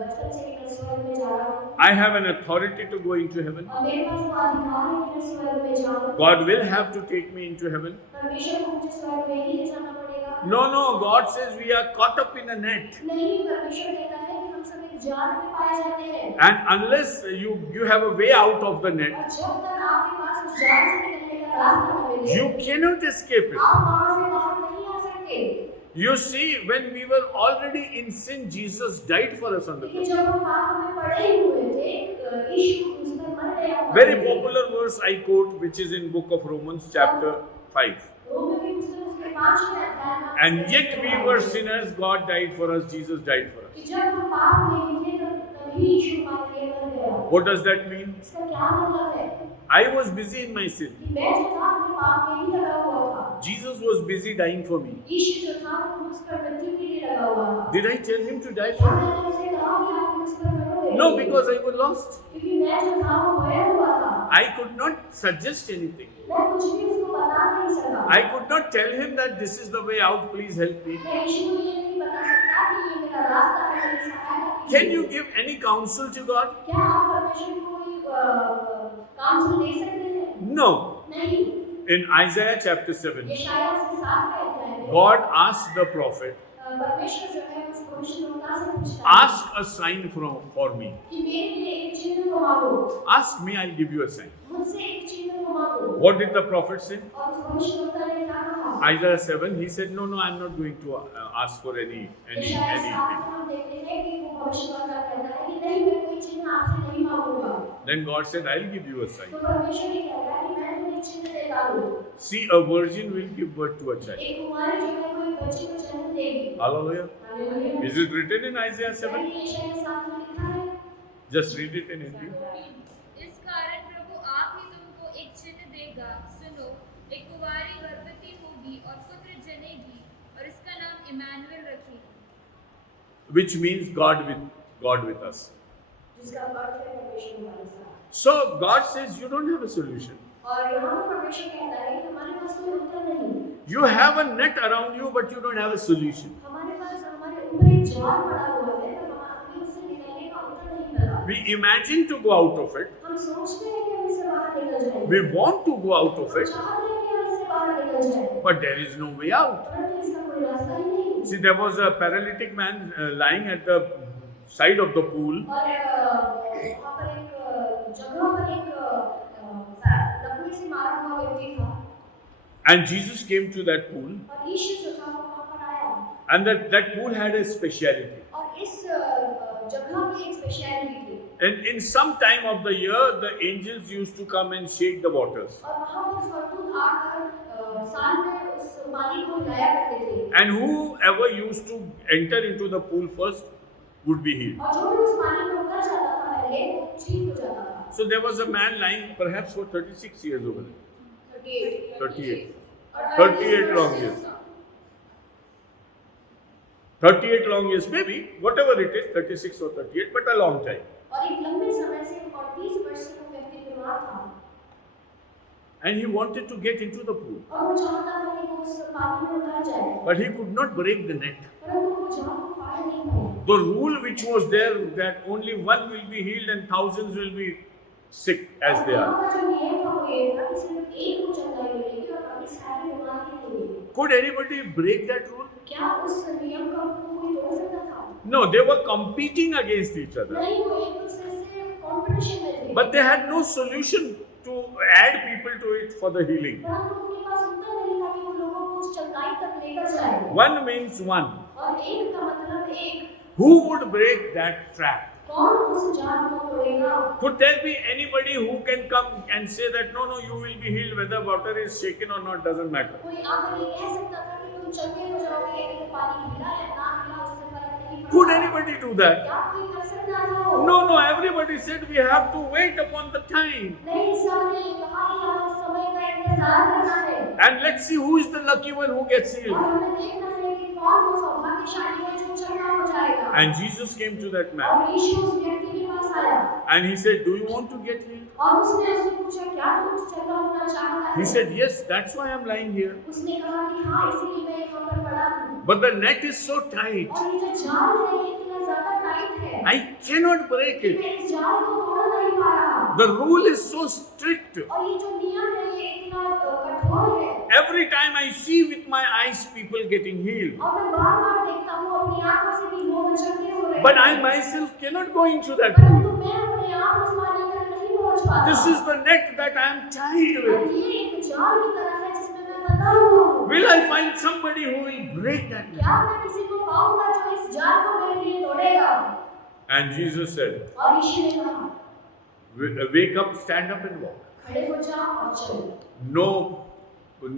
बचपन से ही मैं स्वर्ग में जा रहा हूँ? I have an authority to go into heaven. और मेरे पास वो अधिकार है कि मैं स्वर्ग में जाऊँ। God will have to take me into heaven. परमेश्वर को मुझे स्वर्ग में ही ले जाना पड़ेगा। No, God says we are caught up in a net. नहीं, परमेश्वर कहता है कि हम सब एक जाल में पाए जाते हैं। And unless you have a way out of the net, और जब तक आपके पास उस जाल से निकलने का रास्ता न मिले, you cannot escape it. आप वहाँ से बाहर नहीं आ सकते। You see, when we were already in sin, Jesus died for us on the लेकिन cross. जब हम पाप में पड़े ही हुए थे, यीशु उस पर मर गया। Very popular verse I quote, which is in book of Romans chapter 5. रोमियो की पुस्तक उसके 5वें अध्याय में And yet we were sinners, God died for us, Jesus died for us. कि जब हम पाप में थे तभी यीशु हमारे लिए मर गया। What does that mean? इसका क्या मतलब है? I was busy in my sin. कि मैं जो था अपने पाप में ही लगा हुआ था। Jesus was busy dying for me. यीशु जो था वो क्रूस पर मृत्यु के लिए लगा हुआ था। Did I tell him to die क्या for me? मैंने उसे कहा कि आप क्रूस पर मरोगे? No, because I was lost. क्योंकि मैं जो था वो खोया हुआ था। I could not suggest anything. मैं कुछ भी उसको बता नहीं सका। I could not tell him that this is the way out, please help me. मैं यीशु को ये नहीं बता सकता कि ये मेरा रास्ता है, मेरी सहायता कीजिए। Can you give any counsel to God? क्या आप परमेश्वर को कोई काउंसिल दे सकते हैं? No. नहीं। In Isaiah chapter 7, यशायाह से 7वें अध्याय में God asked the prophet, परमेश्वर जो है उस भविष्यद्वक्ता से पूछता है ask a sign for me. कि मेरे लिए एक चिन्ह को मांगो। Ask me, I'll give you a sign. मुझसे एक चिन्ह को मांगो। What did the prophet say? और उस भविष्यद्वक्ता ने क्या कहा? Isaiah 7, he said, no, I'm not going to ask for any. यशायाह 7 में हम देखते हैं कि वो भविष्यद्वक्ता कहता है कि नहीं, मैं कोई चिन्ह आपसे नहीं मांगूंगा। Then God said, I'll give you a sign. तो परमेश्वर ये कहता है कि मैं तुम्हें चिन्ह देता हूँ। See, a virgin will give birth to a child. एक कुमारी जो है कोई बच्चे को जन्म देगी। Hallelujah. Hallelujah. Is it written in Isaiah 7? यशायाह 7 में लिखा है। Just read it in Hindi. इस कारण प्रभु आप ही तुमको एक चिन्ह देगा, सुनो, एक कुंवारी गर्भवती होगी और पुत्र जनेगी और इसका नाम इमैनुएल रखेगी। Which means God with us. जिसका अर्थ है परमेश्वर हमारे साथ। So God says you don't have a solution. और यहाँ पर परमेश्वर कहता है कि हमारे पास कोई उत्तर नहीं। You have a net around you, but you don't have a solution. हमारे पास हमारे ऊपर एक जाल पड़ा हुआ है, पर हमें उससे निकलने का उत्तर नहीं मिला। We imagine to go out of it. हम सोचते हैं कि हम इससे बाहर निकल जाएंगे। We want to go out of हम it, चाहते हैं कि हम इससे बाहर निकल जाएं, but there is no way out. परंतु इसका कोई रास्ता ही नहीं। See, there was a paralytic man lying at the side of the pool, और वहाँ पर एक जगह पर एक लकड़ी से मारा हुआ व्यक्ति था। and Jesus came to that pool, और यीशु जो था वो वहाँ पर आया। and that pool had a speciality. और इस जगह की एक स्पेशलिटी थी। And in some time of the year, the angels used to come and shake the waters. और वहाँ पर स्वर्गदूत आकर साल में उस पानी को हिलाया करते थे। And whoever used to enter into the pool first would be healed. और जो भी उस पानी में उतर जाता था पहले वो ठीक हो जाता था। So there was a man lying perhaps for 36 years over there. 38 38. और 38 long years. 38 long years, maybe, whatever it is, 36 or 38, but a long time. और एक लंबे समय से 38 वर्ष से वो व्यक्ति बीमार था। And he wanted to get into the pool, और वो चाहता था कि वो उस पानी में उतर जाए, but he could not break the net. परंतु वो जाल को फाड़ नहीं पाया। The rule which was there that only one will be healed and thousands will be sick as they are. वहाँ का जो नियम था वो ये था कि सिर्फ एक को चंगाई मिलेगी और बाकी सारे बीमार ही रहेंगे। Could anybody break that rule? क्या उस नियम का कोई तोड़ सकता था? No, they were competing against each other. नहीं, वो एक दूसरे से कंपटीशन में थे। But they had no solution to add people to it for the healing. परंतु उनके पास उत्तर नहीं था कि वो लोगों को उस चंगाई तक लेकर जाए। One means one. और एक का मतलब एक। Who would break that trap? कौन उस जाल को तोड़ेगा? Could there be anybody who can come and say that no, you will be healed, whether water is shaken or not, doesn't matter? कोई आकर ये कह सकता था कि तुम तुम चंगे हो जाओगे, यदि तो पानी हिला या ना हिला उससे फर्क नहीं पड़ता। Could anybody do that? क्या कोई कर सकता है वो? No, everybody said we have to wait upon the time. नहीं, सबने कहा कि हमें उस समय का इंतजार करना है And let's see who is the lucky one who gets और healed. हमें देखना है कि कौन वो सौभाग्यशाली है जो चंगा हो जाएगा। And Jesus came to that man और यीशु उस व्यक्ति के पास आया and he said, do you want to get healed? और उसने उससे पूछा, क्या तुम चंगा होना चाहता है? He said, yes, that's why I'm lying here. उसने कहा कि हाँ, इसीलिए मैं यहाँ पर पड़ा हूँ। But the net is so tight, और ये जो जाल है ये इतना ज्यादा टाइट है I cannot break कि it. मैं इस जाल को तोड़ नहीं पा रहा। The rule is so strict. और ये जो नियम है ये इतना कठोर है Every time I see with my eyes people getting healed. और मैं बार-बार देखता हूँ अपनी आंखों से भी लोग चंगे हो रहे हैं। But I myself cannot go into that pool. परंतु मैं अपने आप उस पानी तक नहीं पहुँच पाता। This is the net that I am tied और with. ये एक जाल की तरह है जिसमें मैं बंधा हुआ हूँ। Will I find somebody who will break that net? क्या मैं किसी को पाऊंगा जो इस जाल को मेरे लिए तोड़ेगा? And Jesus said, और यीशु ने कहा, wake up, stand up and walk. खड़े हो जाओ और चलो।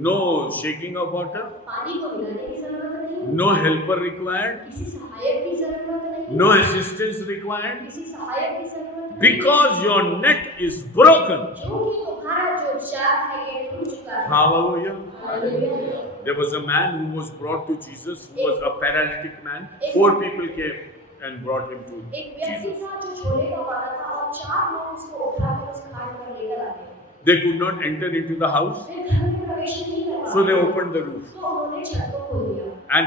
No shaking of water, पानी को हिलाने की जरूरत नहीं, no helper required, किसी सहायक की जरूरत नहीं, no assistance required, किसी सहायक की जरूरत नहीं, because your net is broken. क्योंकि तुम्हारा जो जाल है ये टूट चुका है। Hallelujah. Hallelujah. There was a man who was brought to Jesus who was a paralytic man. 4 people came and brought him to एक व्यक्ति Jesus. था जो झोले का वाला था और 4 लोग उसको उठाकर उस खाट पर लेकर आए। They could not enter into the house, वे घर में प्रवेश नहीं कर पा so they रहे। opened the roof तो उन्होंने छत को खोल दिया and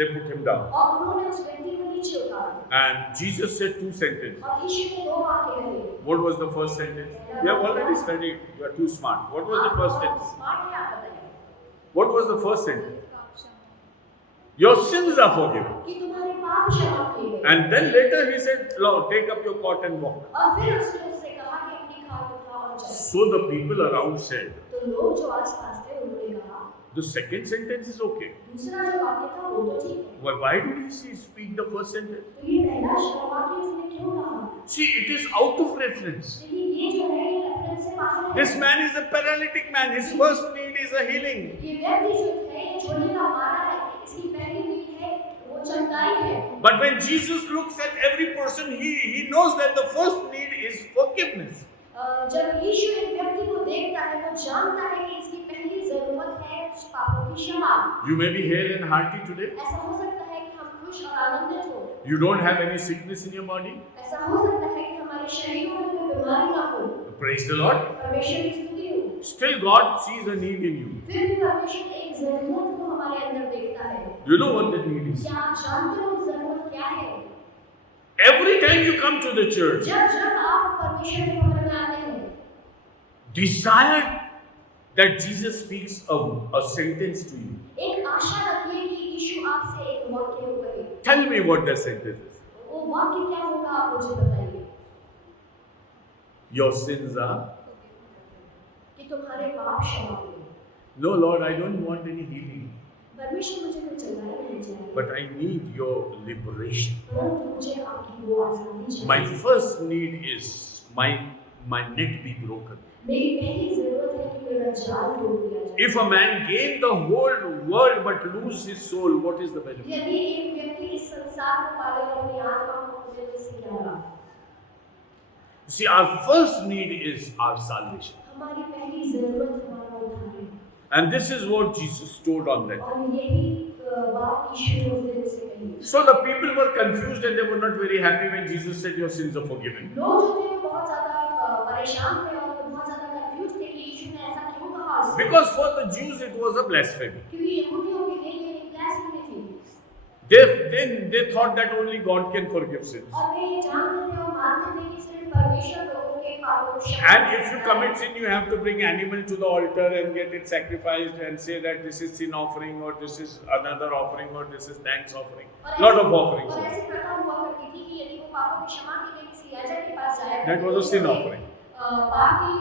they put him down. और उन्होंने उस व्यक्ति को नीचे उतारा And Jesus said 2 sentences. और यीशु ने 2 वाक्य कहे। What was the first sentence? You have already studied. You are too smart. What was the first sentence? Smart है, आप बताइए What was the first sentence? Your sins are forgiven. कि तुम्हारे पाप क्षमा किए गए। And then later he said, Lord, take up your cot and walk. और फिर उसने उससे कहा कि अपनी खाट उठा और चल। So the people around said, तो लोग जो आस-पास थे उन्होंने कहा, the second sentence is okay. दूसरा जो वाक्य था वो तो ठीक है। Why did he speak the first sentence? तो ये पहला वाक्य उसने क्यों कहा? See, it is out of reference. क्योंकि ये जो है ये रेफरेंस से बाहर है। This man is a paralytic man. His first need is a healing. ये व्यक्ति जो है ये झोले का मारा है, इसकी पहली नीड है वो चंगाई है। But when Jesus looks at every person, he knows that the first need is forgiveness. जब यीशु एक व्यक्ति को देखता है वो जानता है कि इसकी पहली जरूरत है पापों की क्षमा। You may be hale and hearty today. ऐसा हो सकता है कि हम खुश और आनंदित हो। You don't have any sickness in your body. ऐसा हो सकता है कि हमारे शरीरों में कोई बीमारी ना हो। Praise the Lord. परमेश्वर की स्तुति हो। Still God sees a need in you. फिर भी परमेश्वर एक जरूरत को हमारे अंदर देखता है। You know what that need is? क्या आप जानते हो जरूरत क्या है? Every time you come to the church, जब आप परमेश्वर के भवन में आते हैं, desire that Jesus speaks a sentence to you. एक आशा रखिए कि यीशु आपसे एक वाक्य को कहे। Tell me what the sentence is. वो वाक्य क्या होगा आप मुझे बताइए। Your sins are. कि तुम्हारे पाप क्षमा हुए। No, Lord, I don't want any healing, परमेश्वर मुझे कोई चंगाई नहीं चाहिए। but I need your liberation. परंतु मुझे आपकी वो आज़ादी चाहिए। My first need is my neck be broken. मेरी पहली जरूरत है कि मेरा जाल तोड़ दिया जाए। If a man gain the whole world but lose his soul, what is the benefit? यदि एक व्यक्ति इस संसार को पाले और अपनी आत्मा को खो दे तो इससे क्या लाभ? See, our first need is our salvation. हमारी पहली जरूरत हमारा उद्धार है। And this is what Jesus told on that. और यही बात यीशु ने उस दिन से कही। So the people were confused and they were not very happy when Jesus said your sins are forgiven. लोग जो थे वो बहुत ज़्यादा परेशान थे और बहुत ज़्यादा कंफ्यूज थे कि यीशु ने ऐसा क्यों कहा। Because for the Jews it was a blasphemy. क्योंकि यहूदियों के लिए ये एक ब्लास्फेमी थी। They thought that only God can forgive sins. और वे ये जानते थे और मानते थे कि सिर्फ परमेश्वर लोगों के पापों को क्षमा And कर if you सकता commit है। sin, you have to bring animal to the altar and get it sacrificed and say that this is sin offering or this is another offering or this is thanks offering. और Lot ऐसी- of offerings. और ऐसी प्रथा हुआ करती थी कि यदि वो पापों की क्षमा के लिए किसी याजक के पास जाया That was a sin offering. पाप की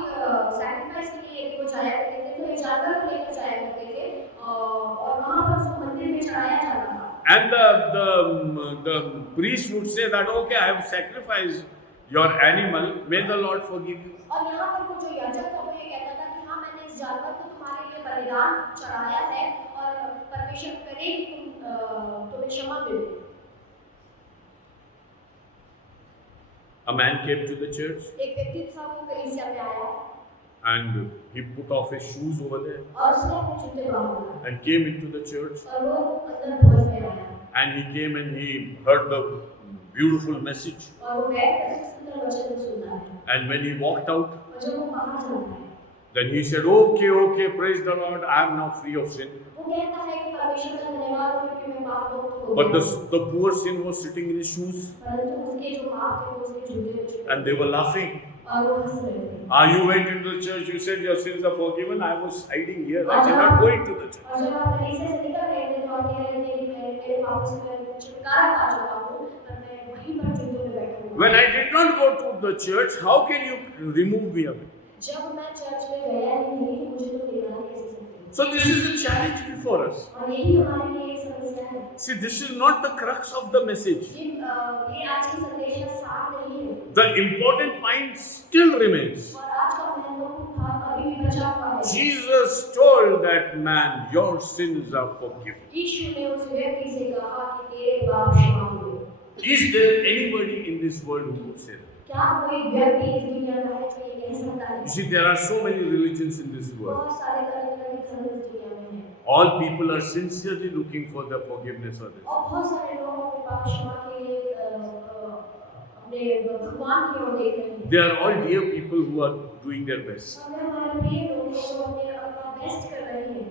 सैक्रिफाइस के लिए यदि वो जाया करते थे तो एक जानवर को लेकर जाया करते थे और वहाँ पर उसको मंदिर में चढ़ाया जाता था। And the priest would say that, okay, I have sacrificed your animal, may the Lord forgive you. और यहाँ पर वो जो याजक था वो ये कहता था कि हाँ मैंने इस जानवर को तुम्हारे लिए बलिदान चढ़ाया है और परमेश्वर करे कि तुम्हें क्षमा मिले। A man came to the church एक व्यक्ति था वो कलीसिया में आया and he put off his shoes over there और उसने अपने जूते बाहर निकाले and came into the church, और वो अंदर भवन में आया and he came and he heard the beautiful message, और वो बैठकर उस सुंदर वचन को सुनता है and when he walked out, और जब वो बाहर जाता है then he said, okay, praise the Lord, I am now free of sin. वो कहता है कि परमेश्वर का धन्यवाद हो क्योंकि मैं पाप मुक्त हो But गया the poor sin was sitting in his shoes परंतु उसके जो पाप थे वो उसके जूते में छुपे and they were laughing. और वो हंस रहे थे You went into the church, you said your sins are forgiven. I was hiding here, I cannot go into the church. और जब आप कलीसिया से निकल रहे थे तो आप कह रहे थे कि मेरे पापों से मैं छुटकारा पा चुका हूँ और मैं वहीं पर जूतों में बैठा हूँ। When I did not go to the church, how can you remove me away? जब मैं चर्च में गया ही नहीं तो मुझे तो निकाल कैसे सकते हैं? So this is the challenge before us. और यही हमारे लिए एक समस्या है। See, this is not the crux of the message. ये आज की संदेश का सार नहीं है The important point still remains. और आज का महत्वपूर्ण भाग अभी भी बचा हुआ है। Jesus told that man, your sins are forgiven. यीशु ने उस व्यक्ति से कहा कि तेरे पाप क्षमा हुए। Is there anybody in this world who would say that? क्या कोई व्यक्ति इस दुनिया में है जो ये कह सकता है? You see, there are so many religions in this world. बहुत सारे तरह के धर्म इस दुनिया में हैं All people are sincerely looking for the forgiveness of this. और बहुत सारे लोग अपने पाप क्षमा के लिए अपने भगवान की ओर देख रहे हैं। They are all dear people who are doing their best. और वे हमारे प्रिय लोग हैं जो अपना बेस्ट कर रहे हैं।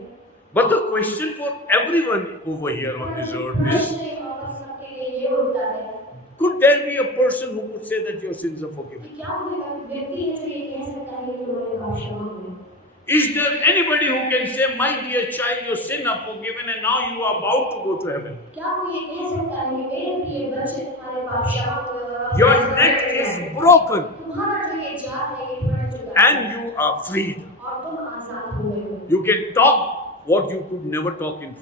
But the question for everyone over here on this earth is, प्रश्न यहाँ पर सबके लिए ये उठता है could there be a person who could say that your sins are forgiven? कि क्या कोई व्यक्ति है जो ये कह सकता है कि तुम्हारे पाप क्षमा हुए? Is there anybody who can say, my dear child, your sins are forgiven and now you are about to go to heaven? क्या कोई ये कह सकता है कि मेरे प्रिय बच्चे तुम्हारे पाप क्षमा हुए और अब Your neck is broken तुम्हारा जो ये जाल है ये फट चुका है and you are freed. और तुम आजाद हो गए हो। You can talk what you could never talk in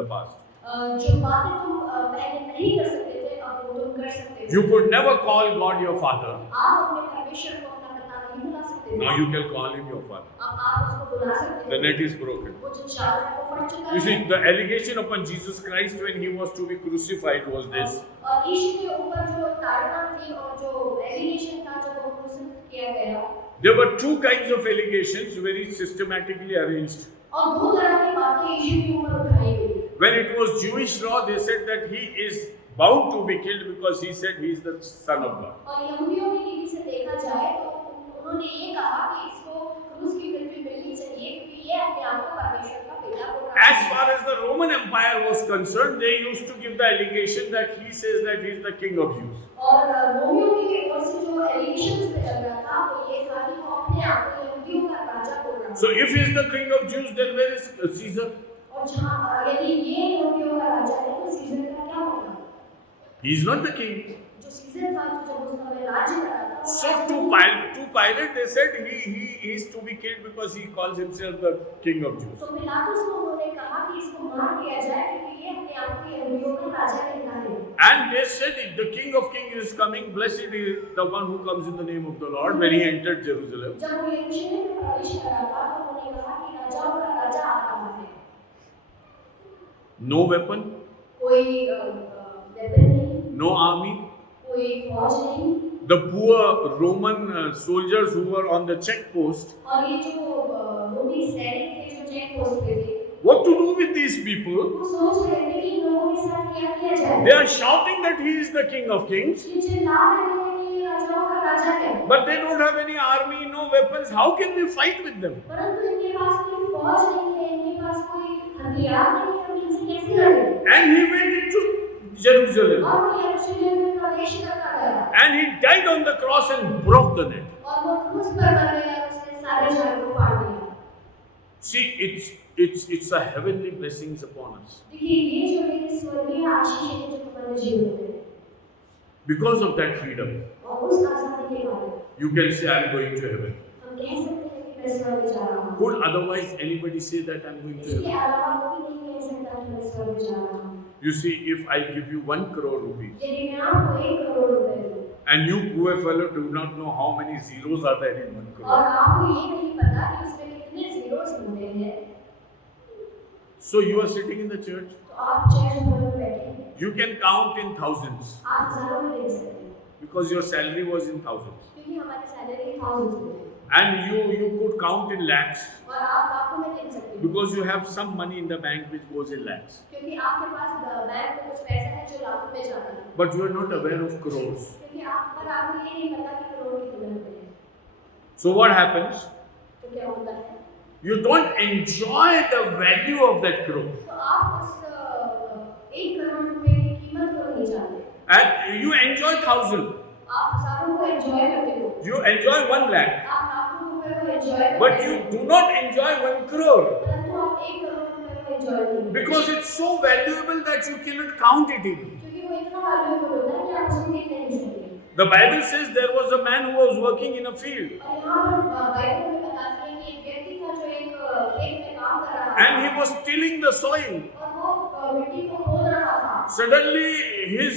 the past. जो बातें तुम पहले नहीं कर सकते थे अब वो तुम कर सकते हो। You could never call God your father. आप अपने परमेश्वर को अपना पिता नहीं बुला सकते Now थे। you can call him your father. अब आप उसको बुला सकते The हो। net is broken. वो जो जाल है वो फट चुका You see, है। the allegation upon Jesus Christ when he was to be crucified was this. और यीशु के ऊपर जो ताड़ना थी और जो एलिगेशन था जब वो क्रूसिफाई किया गया There were two kinds of allegations very systematically arranged. और दो तरह की बातें यीशु के ऊपर उठाई गई। When it was Jewish law, they said that he is bound to be killed because he said he is the son of God. और यहूदियों की नीति से देखा जाए तो उन्होंने ये कहा कि इसको क्रूस की मृत्यु मिलनी चाहिए क्योंकि ये अपने आप को परमेश्वर का बेटा बोल रहा है। As far as the Roman Empire was concerned, they used to give the allegation that he says that he is the king of Jews. और रोमियो की ओर से जो एलिगेशन लग रहा था वो ये था कि वो अपने आप को यहूदियों का राजा बोल रहा था। So if he is the king of Jews, then where is Caesar? और जहाँ यदि ये यहूदियों का राजा है तो सीजर का क्या होगा? He is not the king. जो सीजर था जो जब उस समय राज्य कर रहा था वो So to Pilate, they said he is to be killed because he calls himself the king of Jews. तो पिलातुस को उन्होंने कहा कि इसको मार दिया जाए क्योंकि ये अपने आप को यहूदियों का राजा कहता है। And they said, the king of kings is coming. Blessed is the one who comes in the name of the Lord. When he entered Jerusalem. जब वो यरूशलेम में प्रवेश कर रहा था तो उन्होंने कहा कि राजाओं का राजा आ रहा है। No weapon, कोई वेपन नहीं, no army. कोई फौज नहीं The poor Roman soldiers who were on the check post. और ये जो रोमी सैनिक थे जो चेक पोस्ट पे थे What to do with these people? वो सोच रहे थे कि इन लोगों के साथ क्या किया जाए। They are shouting that he is the king of kings, ये चिल्ला रहे हैं कि ये राजाओं का राजा है, but they don't have any army, no weapons. How can we fight with them? परंतु इनके पास कोई फौज नहीं है, इनके पास कोई हथियार नहीं है, हम इनसे कैसे लड़ें? And he went into Jerusalem. और वो यरूशलेम में प्रवेश करता गया And he died on the cross and broke the net. और वो क्रूस पर मर गया और उसने सारे जाल को फाड़ दिया। See, it's a heavenly blessings upon us. देखिए ये जो है स्वर्गीय आशीष है जो हमारे जीवन में है। Because of that freedom, और उस आजादी के कारण you can say, I'm going to heaven. हम कह सकते हैं कि मैं स्वर्ग जा रहा हूँ। Could otherwise anybody say that I'm going to इसके heaven? अलावा कोई नहीं कह सकता कि मैं स्वर्ग जा रहा हूँ। You see, if I give you 1 crore rupees, यदि मैं आपको 1 करोड़ रुपए दूँ and you poor fellow do not know how many zeros are there in 1 और crore, आपको ये नहीं पता कि उसमें कितने zeros होते हैं, So you are sitting in the church, तो आप चर्च हॉल में बैठे हैं, you can count in thousands आप हजारों में गिन सकते हैं, because your salary was in thousands. क्योंकि हमारी सैलरी thousands में है, And you could count in lakhs और आप लाखों में गिन सकते हैं, because you have some money in the bank which goes in lakhs. क्योंकि आपके पास बैंक में कुछ पैसा है जो लाखों में जाता है, But you are not aware of crores. क्योंकि आपको ये नहीं पता कि करोड़ कितने होते हैं, So what happens? तो क्या होता है, You don't enjoy the value of that crore. तो आप उस 1 करोड़ रुपए की कीमत को नहीं जानते, And you enjoy 1,000. आप हजारों को एंजॉय करते हो, You enjoy 1 lakh. आप लाखों रुपए को एंजॉय करते But हो, you do not enjoy 1 crore. परंतु आप 1 करोड़ रुपए को एंजॉय नहीं करते, Because it's so valuable that you cannot count it even. क्योंकि वो इतना वैल्यूएबल होता है कि आप उसको गिन नहीं सकते। The Bible says there was a man who was working in a field. और यहाँ पर बाइबल में बताती है कि एक व्यक्ति था जो एक खेत में काम कर रहा था, And he was tilling the soil. और वो मिट्टी को खोद रहा था, Suddenly his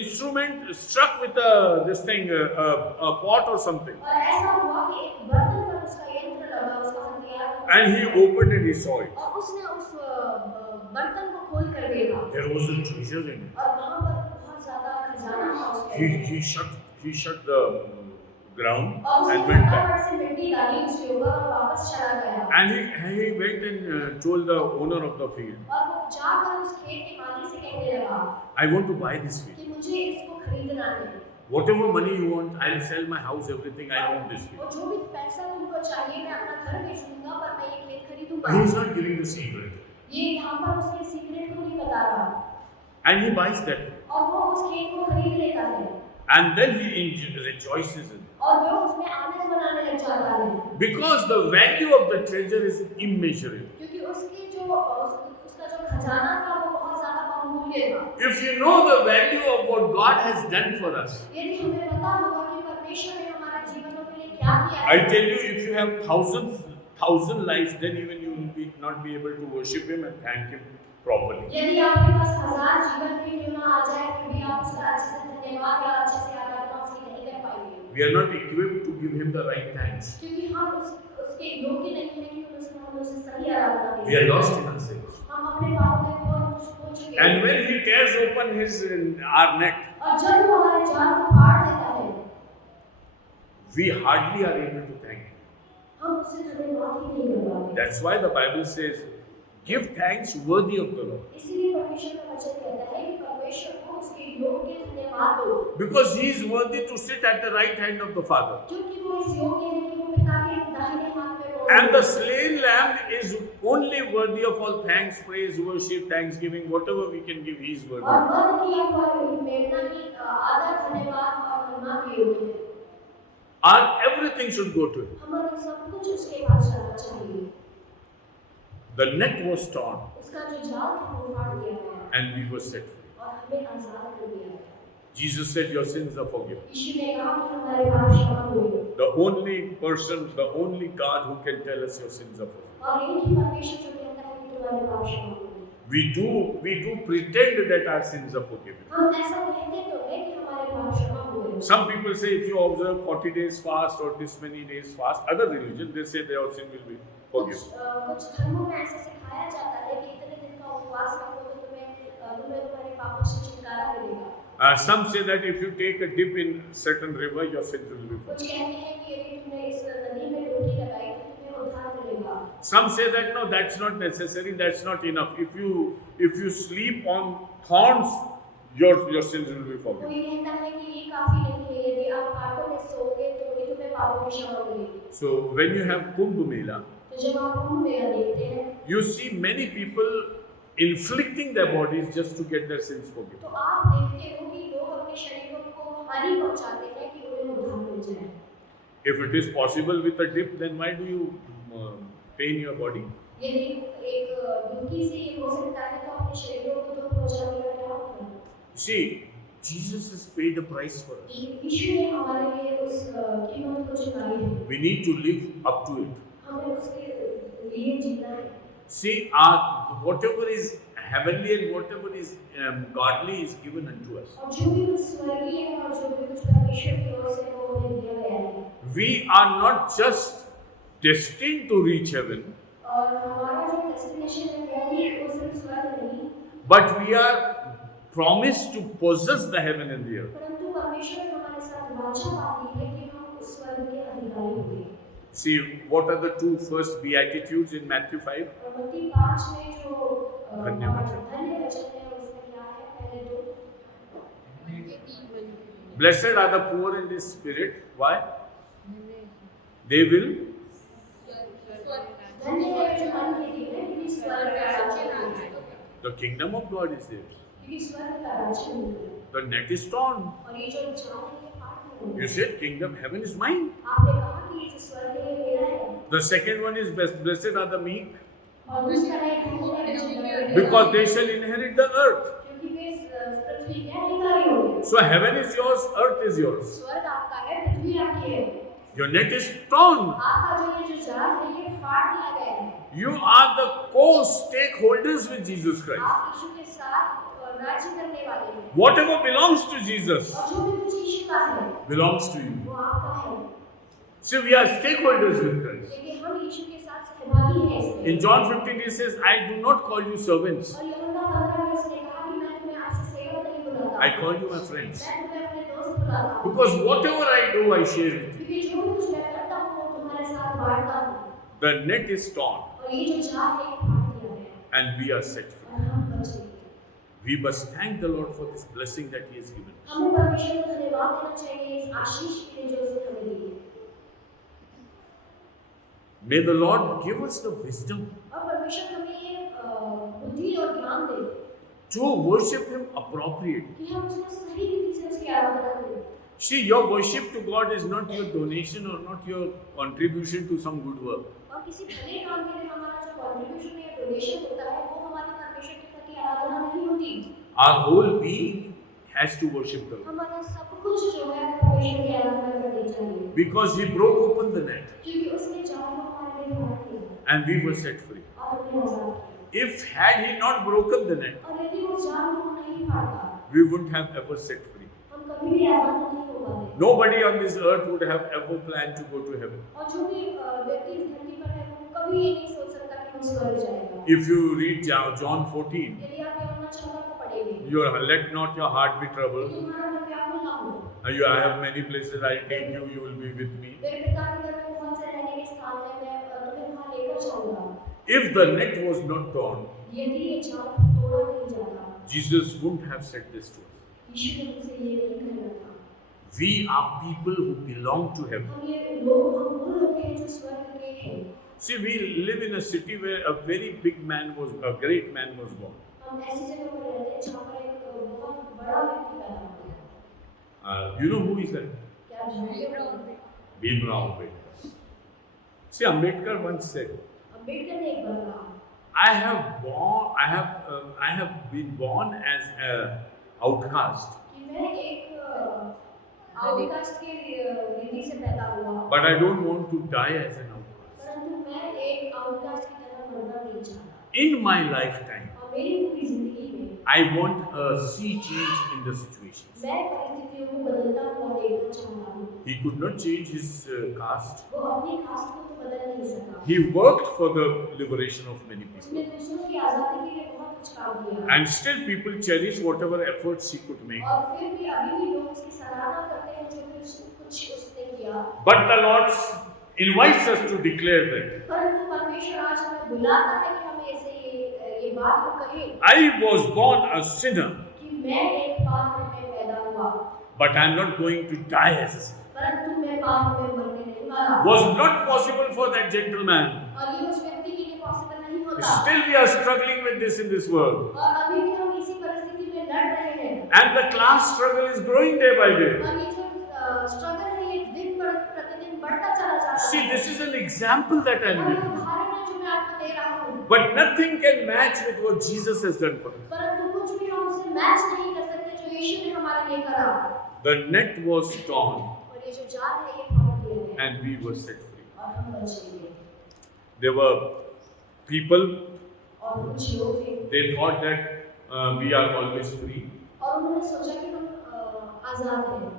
instrument struck with a pot or something. और ऐसा हुआ कि एक बर्तन पर उसका यंत्र लगा, उसका हथियार, And he opened it, he saw it. और उसने उस बर्तन को खोल कर देखा, There was a treasure in it. और वहाँ पर बहुत ज्यादा खजाना था उसके अंदर। He shut the ground और उसने and went back. फटाफट से मिट्टी डाली उसके ऊपर और वापस चला गया, And he went and told the owner of the field, और वो जाकर उस खेत के मालिक से कहने लगा I want to buy this field. कि मुझे इसको खरीदना है, Whatever money you want, I'll sell my house, everything. I want this field. और जो भी पैसा तुमको चाहिए मैं अपना घर बेच दूंगा, पर मैं ये खेत खरीदूंगा। He is not giving the secret. ये यहाँ पर उसके सीक्रेट को नहीं बता रहा, And he buys that field. और वो उस खेत को खरीद लेता है, And then he rejoices in it. और वो उसमें आनंद मनाने लग जाता है, Because the value of the treasure is immeasurable. क्योंकि उसकी जो उसका जो खजाना था वो बहुत ज्यादा बहुमूल्य था। If you know the value of what God has done for us, यदि हमें पता होगा कि परमेश्वर ने हमारे जीवनों के लिए क्या किया I है, tell you, if you have thousand lives, then even you will not be able to worship Him and thank Him properly. यदि आपके पास 1000 जीवन भी क्यों ना आ जाए, फिर भी आप उसका अच्छे से धन्यवाद या अच्छे से आराधना उसकी नहीं कर पाएंगे, We are not equipped to give Him the right thanks. क्योंकि हम उसके योग्य नहीं हैं कि हम उसे सही आराधना दे We are सकें। lost in ourselves. हम अपने पापों में खो चुके हैं, And when He tears open our neck, और जब वो हमारे जाल को फाड़ देता है, we hardly are able to thank Him. हम उससे धन्यवाद ही नहीं कर पाते। That's why the Bible says, give thanks worthy of the Lord. इसीलिए परमेश्वर का वचन कहता है कि परमेश्वर को उसके योग्य धन्यवाद दो, Because He is worthy to sit at the right hand of the Father. क्योंकि वो इस योग्य है कि वो पिता के दाहिने हाथ में And the मौजूद है। slain lamb is only worthy of all thanks, praise, worship, thanksgiving, whatever we can give, He is worthy. और वध किया हुआ मेमना ही आदर, धन्यवाद और महिमा के योग्य है। Everything should go to Him. हमारा सब कुछ उसके पास जाना चाहिए। The net was torn उसका जो जाल था वो फाड़ दिया गया and we were set free. और हमें आजाद कर दिया गया। Jesus said, your sins are forgiven. यीशु ने कहा कि हमारे पाप क्षमा हुए, The only person, the only God who can tell us your sins are forgiven. और एक ही परमेश्वर जो कहता है कि तुम्हारे पाप क्षमा हुए। We do pretend that our sins are forgiven. हम ऐसा कहते तो है कि हमारे पाप क्षमा हुए। Some people say if you observe 40 days fast or this many days fast, other religion, they say their sin will be forgiven. कुछ धर्मों में ऐसा सिखाया जाता है कि इतने दिन का उपवास रखो तो तुम्हें तुम्हारे पापों से छुटकारा मिलेगा। Some say that if you take a dip in certain river, your sins will be कुछ forgiven. कहते हैं कि यदि तुमने इस नदी में डुबकी लगाई तो तुम्हें उद्धार मिलेगा। Some say that no, that's not necessary, that's not enough. If you sleep on thorns, your sins will be forgiven. कोई कहता है कि ये काफी नहीं है, यदि आप कांटों में सोओगे तो भी तुम्हें पापों की क्षमा मिलेगी। So when you have Kumbh Mela, तो जब आप कुंभ मेला देखते हैं you see many people inflicting their bodies just to get their sins forgiven. तो आप देखते हो कि लोग अपने शरीरों को हानि पहुंचाते हैं कि उन्हें उद्धार मिल जाए। If it is possible with a dip, then why do you pain your body? यदि एक डुबकी से ये हो सकता है तो अपने शरीरों को तो पहुंचाने का क्या मतलब? See, Jesus has paid a price for us. यीशु ने हमारे लिए उस कीमत को चुकाई है। We need to live up to it. हमें उसके लिए जीना है। See, whatever is heavenly and whatever is godly is given unto us. और जो भी कुछ स्वर्गीय है और जो भी कुछ परमेश्वर की ओर से वो हमें दिया गया है। We are not just destined to reach heaven, और हमारा जो डेस्टिनेशन है वो भी वो सिर्फ स्वर्ग नहीं, but we are promised to possess the heaven and the earth. परंतु परमेश्वर ने हमारे साथ वाचा बांधी है कि हम उस स्वर्ग के अधिकारी होंगे। See, what are the two first beatitudes in Matthew 5? और मत्ती 5 में जो धन्य वचन। धन्य वचन है उसमें क्या है? पहले तो Blessed are the poor in the spirit. Why? They will. धन्य है जो मन के दिल है, क्योंकि स्वर्ग का राज्य है। The kingdom of God is theirs. क्योंकि स्वर्ग का राज्य है। The net is torn. और ये जो जान है ये फाड़ नहीं You said, kingdom, heaven is mine. आपने कहा कि ये जो स्वर्ग है ये मेरा है। The second one is blessed are the meek, और दूसरा है धन्य है जो दयालु है, because they shall inherit the earth. क्योंकि वे पृथ्वी के अधिकारी होंगे। So heaven is yours, earth is yours. स्वर्ग आपका है, पृथ्वी आपकी है। Your net is torn. आपका जो ये जो जाल है ये फाड़ दिया गया है। You are the co-stakeholders with Jesus Christ. आप यीशु के साथ राज्य करने वाले हैं। Whatever belongs to Jesus और जो भी कुछ यीशु का है belongs to you. वो आपका है। So we are stakeholders with Christ. लेकिन हम यीशु के साथ सहभागी हैं इसमें। In John 15 he says, I do not call you servants. और यूहन्ना 15 में उसने कहा कि मैं तुम्हें आपसे सेवक नहीं बुलाता। I call you my friends. मैं तुम्हें अपने दोस्त बुलाता हूँ। Because whatever I do, I share with you. क्योंकि जो कुछ मैं करता हूँ वो तुम्हारे साथ बांटता हूँ। The net is torn और ये जो जाल है ये फाड़ दिया गया है। and we are set free. और हम बच गए। We must thank the Lord for this blessing that He has given us. हमें परमेश्वर को धन्यवाद देना चाहिए इस आशीष के लिए जो उसने हमें दी है। May the Lord give us the wisdom और परमेश्वर हमें ये बुद्धि और ज्ञान दे to worship Him appropriately. कि हम उसको सही रीति से उसकी आराधना करें। See, your worship to God is not your donation or not your contribution to some good work. और किसी भले काम के लिए हमारा जो कंट्रीब्यूशन या डोनेशन होता है वो हमारी परमेश्वर के प्रति आराधना नहीं होती। Our whole being has to worship the Lord. हमारा सब कुछ जो है परमेश्वर की आराधना करनी चाहिए। Because He broke open the net क्योंकि उसने जाल को हमारे लिए फाड़ दिया and we were set free. और हमें आजाद किया। If had He not broken the net, और यदि उस जाल को नहीं फाड़ता we wouldn't have ever set free. हम कभी भी आजाद नहीं हो पाते। Nobody on this earth would have ever planned to go to heaven. और जो भी व्यक्ति इस धरती पर है वो कभी ये नहीं सोच सकता कि वो स्वर्ग जाएगा। If you read John 14, यदि आप यूहन्ना 14 को पढ़ेंगे let not your heart be troubled. तुम्हारा मन व्याकुल ना हो। I have many places I'll take you, you will be with me. मेरे पिता के घर में बहुत से रहने के स्थान है, मैं तुम्हें वहाँ लेकर जाऊँगा। If the net was not torn, यदि ये जाल तोड़ा नहीं जाता, Jesus wouldn't have said this to us. यीशु ने हमसे ये नहीं कहना था। We are people who belong to heaven. हम वो लोग हैं जो स्वर्ग के हैं। See, we live in a city where a very big man a great man was born. हम ऐसी जगह पर रहते हैं जहाँ पर एक बहुत बड़ा व्यक्ति पैदा हुआ है। You know who is that? क्या आप जानते हो? Bhimrao Ambedkar. See, Ambedkar once said, Ambedkar ने एक बार कहा, I have been born as an outcast, कि मैं एक आउटकास्ट के रीति से पैदा हुआ, but I don't want to die as an outcast. परंतु मैं एक आउटकास्ट की तरह मरना नहीं चाहता। In my lifetime, और मेरी पूरी जिंदगी में I want a sea change in the situation. मैं परिस्थितियों को बदलता हुआ देखना चाहता हूँ। He could not change his caste. वो अपनी कास्ट को तो बदल नहीं सका। He worked for the liberation of many people. उसने दूसरों की आजादी के लिए बहुत कुछ काम किया। And still people cherish whatever efforts he could make. और फिर भी अभी भी लोग उसकी सराहना करते हैं जो कुछ उसने किया। But the Lord invites us to declare that. परंतु परमेश्वर आज हमें बुलाता है कि हम ऐसे ये बात को कहें I was born a sinner, कि मैं एक पाप में पैदा हुआ, but I am not going to die as a sinner. परंतु मैं पाप में मरने नहीं वाला। Was not possible for that gentleman. और ये उस व्यक्ति के लिए पॉसिबल नहीं होता। Still we are struggling with this in this world. और अभी भी हम इसी परिस्थिति में लड़ रहे हैं। And the class struggle is growing day by day. और ये जो स्ट्रगल है ये दिन प्रतिदिन बढ़ता चला जा रहा है। See, this is an example that I am और ये giving. उदाहरण है जो मैं आपको दे रहा हूँ। But nothing can match with what Jesus has done for us. परंतु कुछ भी हम उससे मैच नहीं कर सकते जो यीशु ने हमारे लिए करा। The net was torn और ये जो जाल है ये फाड़ दिया गया and we were set free. और हम बच गए। There were people, और कुछ लोग थे they thought that we are always free. और उन्होंने सोचा कि हम आजाद हैं।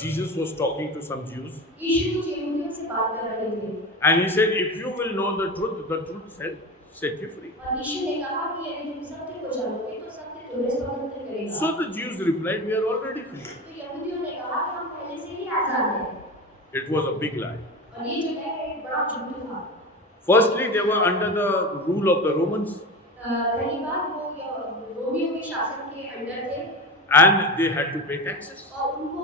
Jesus was talking to some Jews यीशु कुछ यहूदियों से बात कर रहे थे। And he said, if you will know the truth shall set you free. और यीशु ने कहा कि यदि तुम सत्य को जानोगे तो सत्य तुम्हें स्वतंत्र करेगा। So the Jews replied, we are already free. तो यहूदियों ने कहा कि हम पहले से ही आजाद हैं। It was a big lie. और ये जो है एक बड़ा झूठ था। Firstly, they were under the rule of the Romans पहली बात वो रोमियों के शासन के अंडर थे and they had to pay taxes. और उनको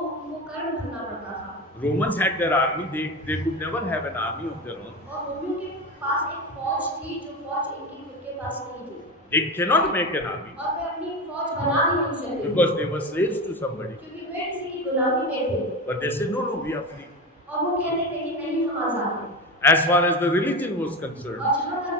कर भरना पड़ता था। Romans had their army, they could never have an army of their own. और रोमियों के पास एक फौज थी जो फौज इनकी खुद के पास नहीं थी। They cannot make an army और वे अपनी फौज बना भी नहीं सकते because they were slaves to somebody. क्योंकि वे किसी की गुलामी में थे। But they said, no, we are free. और वो कहते थे कि नहीं हम आजाद हैं। As far as the religion was concerned, और जहाँ तक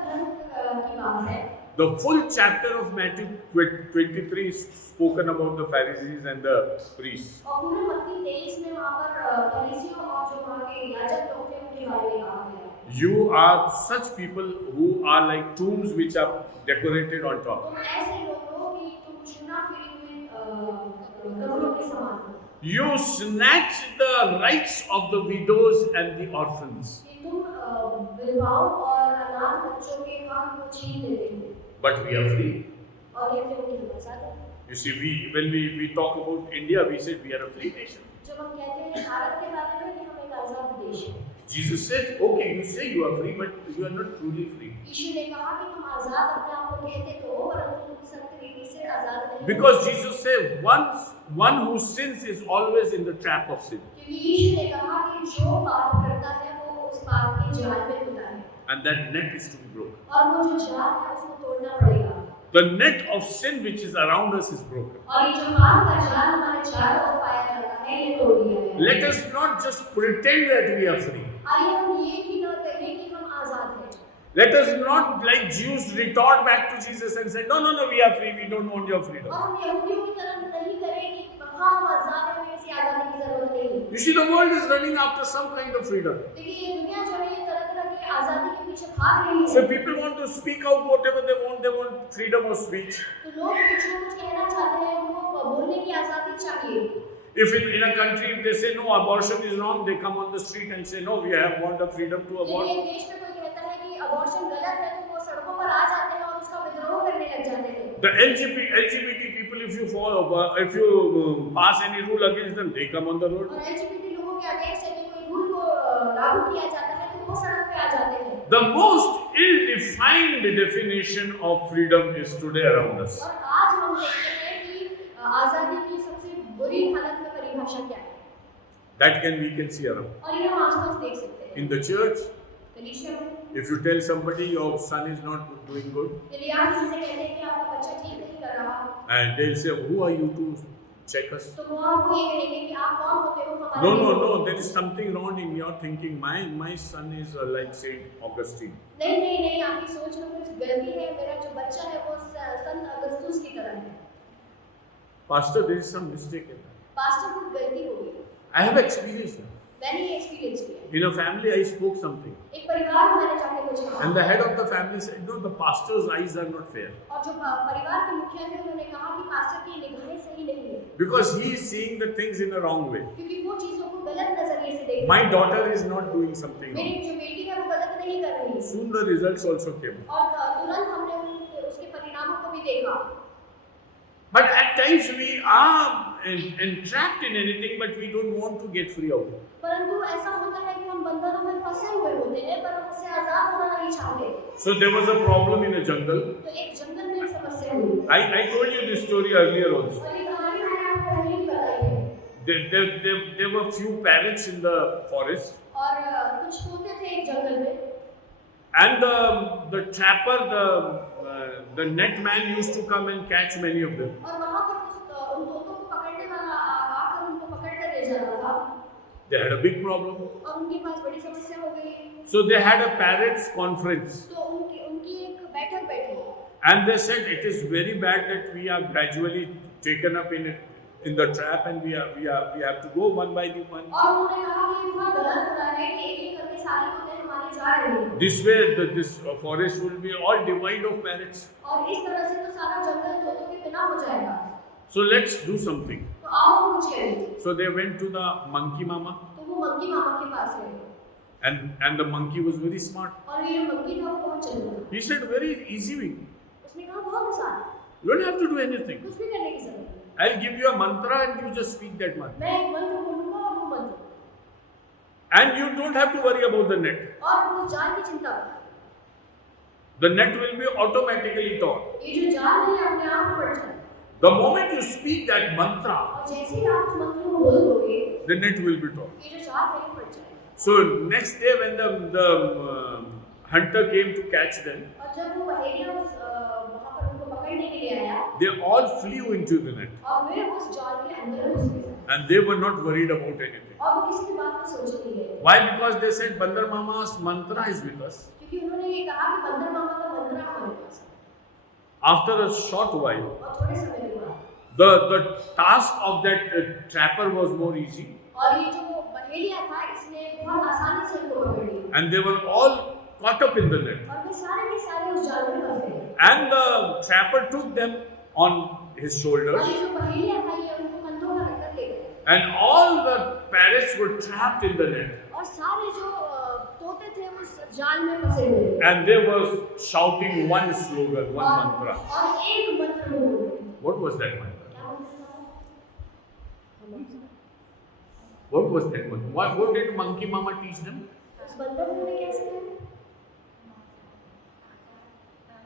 धर्म की बात है the full chapter of Matthew 23 is spoken about the Pharisees and the priests. और पूरे मत्ती 23 में वहाँ पर फरीसियों और जो वहाँ के याजक लोग थे उनके बारे में कहा गया है। You are such people who are like tombs which are decorated on top. तुम ऐसे लोग हो कि तुम चूना फिरे हुए कब्रों के समान हो। You snatch the rights of the widows and the orphans. कि तुम विधवाओं और अनाथ बच्चों के हक को छीन लेते हो। But we are free. और कहते हो कि हम आजाद हैं। You see, when we talk about India, we said we are a free nation. जब हम कहते हैं भारत के बारे में कि हम एक आजाद देश हैं। Jesus said, okay, you say you are free, but you are not truly free. यीशु ने कहा कि तुम आजाद अपने आप को कहते तो हो परंतु तुम सत्य रीति से आजाद नहीं हो। Because Jesus said, one who sins is always in the trap of sin. क्योंकि यीशु ने कहा कि जो पाप करता है वो उस पाप के जाल में होता है। And that net is to be broken. और वो जो जाल है उसको तोड़ना पड़ेगा। The net of sin which is around us is broken. और ये जो पाप का जाल हमारे चारों ओर पाया जाता है ये तोड़ दिया गया है। Let us not just pretend that we are free. आइए हम ये ही न कहें कि हम आजाद हैं। Let us not, like Jews, retort back to Jesus and say, no, we are free, we don't want your freedom. और हम यहूदियों की तरह नहीं करें कि हाँ हम आजाद हैं हमें किसी आजादी की जरूरत नहीं। You see, the world is running after some kind of freedom. देखिए ये दुनिया जो है ये तरह-तरह की आजादी के पीछे भाग रही है। So people want to speak out whatever they want freedom of speech. तो लोग कुछ कहना चाहते हैं उनको बोलने की आजादी चाहिए। If in a country if they say no, abortion is wrong, they come on the street and say no, we want the freedom to abort. लेकिन देश में कोई कहता है कि अबॉर्शन गलत है तो वो सड़कों पर आ जाते हैं और उसका विद्रोह करने लग जाते हैं। The LGBT people, if you pass any rule against them, they come on the road. और LGBT लोगों के अगेंस्ट यदि कोई रूल को लागू किया जाता है तो वो सड़क पे आ जाते हैं। The most ill-defined definition of freedom is today around us. और आज हम देखते हैं कि आजादी की सबसे बुरी हालत में परिभाषा क्या है। That we can see around. और ये हम आसपास देख सकते हैं। In the church, कलीसिया में if you tell somebody your son is not doing good, यदि आप किसी से कहते हैं कि आपका बच्चा ठीक नहीं कर रहा and they'll say, who are you to check us? तो वो आपको ये कहेंगे कि आप कौन होते हो हमारे No, there is something wrong in your thinking. My son is like Saint Augustine. नहीं आपकी सोच में कुछ गलती है। मेरा जो बच्चा है वो संत अगस्तुस की तरह है। Pastor, there is some mistake in that. Pastor को गलती हो गई। I have experienced that. मैंने ये एक्सपीरियंस किया। In a family, I spoke something. एक परिवार में मैंने जाके कुछ कहा। And the head of the family said, no, the pastor's eyes are not fair. और जो परिवार के मुखिया थे उन्होंने कहा कि पास्टर की निगाहें सही नहीं है। Because he is seeing the things in a wrong way. क्योंकि वो चीजों को गलत नजरिए से देख रहा है। My daughter is not doing something मेरी wrong. जो बेटी है वो गलत नहीं कर रही है। Soon the results also came. और तुरंत हमने उसके परिणामों को भी देखा। But at times we are entrapped in anything, but we don't want to get free out. परंतु ऐसा होता है कि हम बंधनों में फंसे हुए होते हैं पर हम उससे आजाद होना नहीं चाहते। So there was a problem in a jungle. तो एक जंगल में एक समस्या हुई। I told you this story earlier also. और ये कहानी मैंने आपको पहले ही बताई है। There were few parrots in the forest. और कुछ तोते थे एक जंगल में। And the trapper, the net man used to come and catch many of them. और वहाँ पर उन तोतों को पकड़ने वाला आकर उनको पकड़ कर ले जा रहा था। They had a big problem. और उनके पास बड़ी समस्या हो गई। So they had a parrots conference. तो उनकी एक बैठक बैठी। And they said it is very bad that we are gradually taken up in the trap and we have to go one by one. और उन्होंने कहा कि ये बहुत गलत हो रहा है कि एक-एक करके सारे तोते हमारे जा रहे हैं। This way this forest will be all devoid of parrots. और इस तरह से तो सारा जंगल तोतों के बिना हो जाएगा। So let's do something. तो आओ हम कुछ करें। So they went to the monkey mama. तो वो मंकी मामा के पास गए। And the monkey was very smart. और ये जो मंकी था वो बहुत चतुर था। He said, very easy way. उसने कहा बहुत आसान है, You don't have to do anything. कुछ भी करने की जरूरत नहीं। I'll give you a mantra and you just speak that mantra. मैं एक मंत्र बोलूंगा और वो मंत्र, And you don't have to worry about the net. और उस जाल की चिंता मत। The net will be automatically torn. ये जो जाल है ये अपने आप फट जाएगा। The moment you speak that mantra, और जैसे ही आप उस मंत्र को बोल दोगे, the net will be torn. ये जो जाल है ये फट जाएगा। So next day when the hunter came to catch them, और जब वो पहेलिया वहाँ पर उनको पकड़ने के लिए आया, they all flew into the net. और वे उस जाल के अंदर घुस गए And they were not worried about anything. और वो किसी भी बात को सोचे नहीं गए, Why? Because they said Bandar Mama's mantra is with us. क्योंकि उन्होंने ये कहा कि बंदर मामा का मंत्र हमारे पास है। After a short while, और थोड़े समय के बाद, the task of that trapper was more easy. और ये जो पहेलिया था इसने बहुत आसानी से उनको पकड़ लिया, And they were all caught up in the net. और वे सारे के सारे उस जाल में फंस गए। And the trapper took them on his और shoulders. ये जो पहेलिया था ये उनको कंधों पर रखकर ले गए, And all the parrots were trapped in the net. और सारे जो तोते थे उस जाल में फंसे हुए थे। And they were shouting one slogan, one mantra. और एक मंत्र वो बोल रहे थे। What was that mantra? क्या मंत्र था? What was that mantra? What did Monkey Mama teach them? उस बंदर ने उन्हें क्या सिखाया?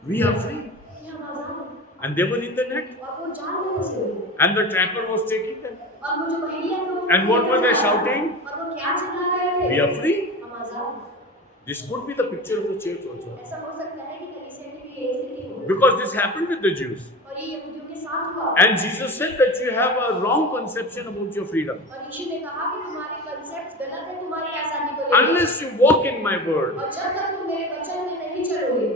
We are free. कि हम आजाद हैं, And they were in the net. और वो जाल में फंसे हुए थे। And the trapper was taking them. और वो जो पहेलिया था वो And what were they shouting? और वो क्या चिल्ला रहे थे? We are free. हम आजाद हैं। This could be the picture of the church also. ऐसा हो सकता है कि कलीसिया में भी ये स्थिति हो, Because this happened with the Jews. और ये यहूदियों के साथ हुआ। And Jesus said that you have a wrong conception about your freedom. और यीशु ने कहा कि तुम्हारे concepts गलत है तुम्हारी आजादी को लेकर। Unless you walk in my word, और जब तक तुम मेरे वचन में नहीं चलोगे,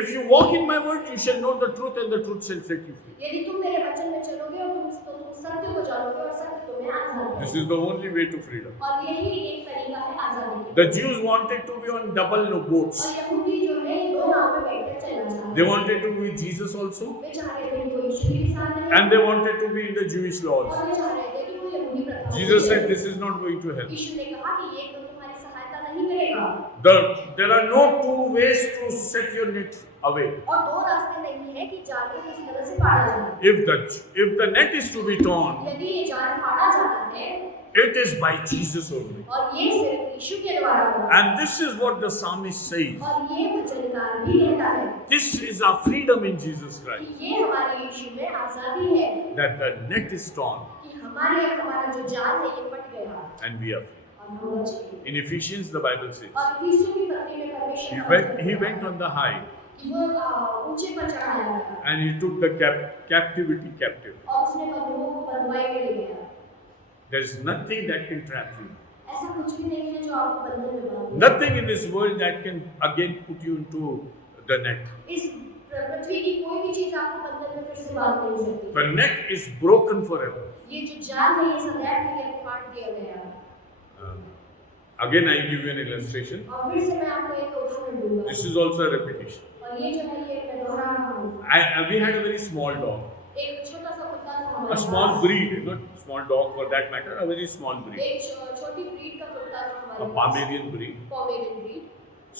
if you walk in my word, you shall know the truth and the truth shall set you free. यदि तुम मेरे वचन में चलोगे और तुम सत्य को जानोगे और सत्य तुम्हें आजाद This करेगा। is the only way to freedom. और यही एक तरीका है आजादी का। The Jews wanted to be on double boats. और यहूदी जो है ये दो नाव में बैठकर चलना चाहते They wanted to be Jesus also, वे चाह रहे थे कि वो यीशु के साथ रहे, and they wanted to be in the Jewish laws. और वे चाह रहे थे कि वो यहूदी प्रथा को Jesus said, जिए। this is not going to help. यीशु ने कहा कि ये तुम्हारी सहायता नहीं करेगा, There are no two ways to set your net away. और दो रास्ते नहीं है कि जाल को किस तरह से फाड़ा जाए। If the net is to be torn, यदि ये जाल फाड़ा जाता है, it is by Jesus only. और ये सिर्फ यीशु के द्वारा होगा। And this is what the psalmist says. और ये वचनकार भी कहता है This is our freedom in Jesus कि Christ. ये हमारे यीशु में आजादी है, That the net is torn कि हमारा जो जाल है ये फट गया and we are free. और हम बच गए। In Ephesians, the Bible says, और इफिसियों की पत्री में परमेश्वर he went on the high कि वो ऊंचे पर चढ़ाया गया and he took the captivity captive. और उसने बंधुओं को बंधुआई में ले गया। There is nothing that can trap you. ऐसा कुछ भी नहीं है जो आपको बंधन में बांधे। Nothing in this world that can again put you into the net. इस पृथ्वी की कोई भी चीज आपको बंधन में फिर से बांध नहीं सकती। The net is broken forever. ये जो जाल है ये सदैव के लिए फाड़ दिया गया। Again, I'll give you an illustration. और फिर से मैं आपको एक उदाहरण दूंगा। This is also a repetition. और ये जो है ये मैं दोहरा रहा हूँ। We had a very small dog, एक छोटा सा कुत्ता था a हमारे small पास। breed, not small dog for that matter, a very small breed, एक छोटी ब्रीड का कुत्ता था a हमारे पास। Pomeranian breed. Pomeranian breed.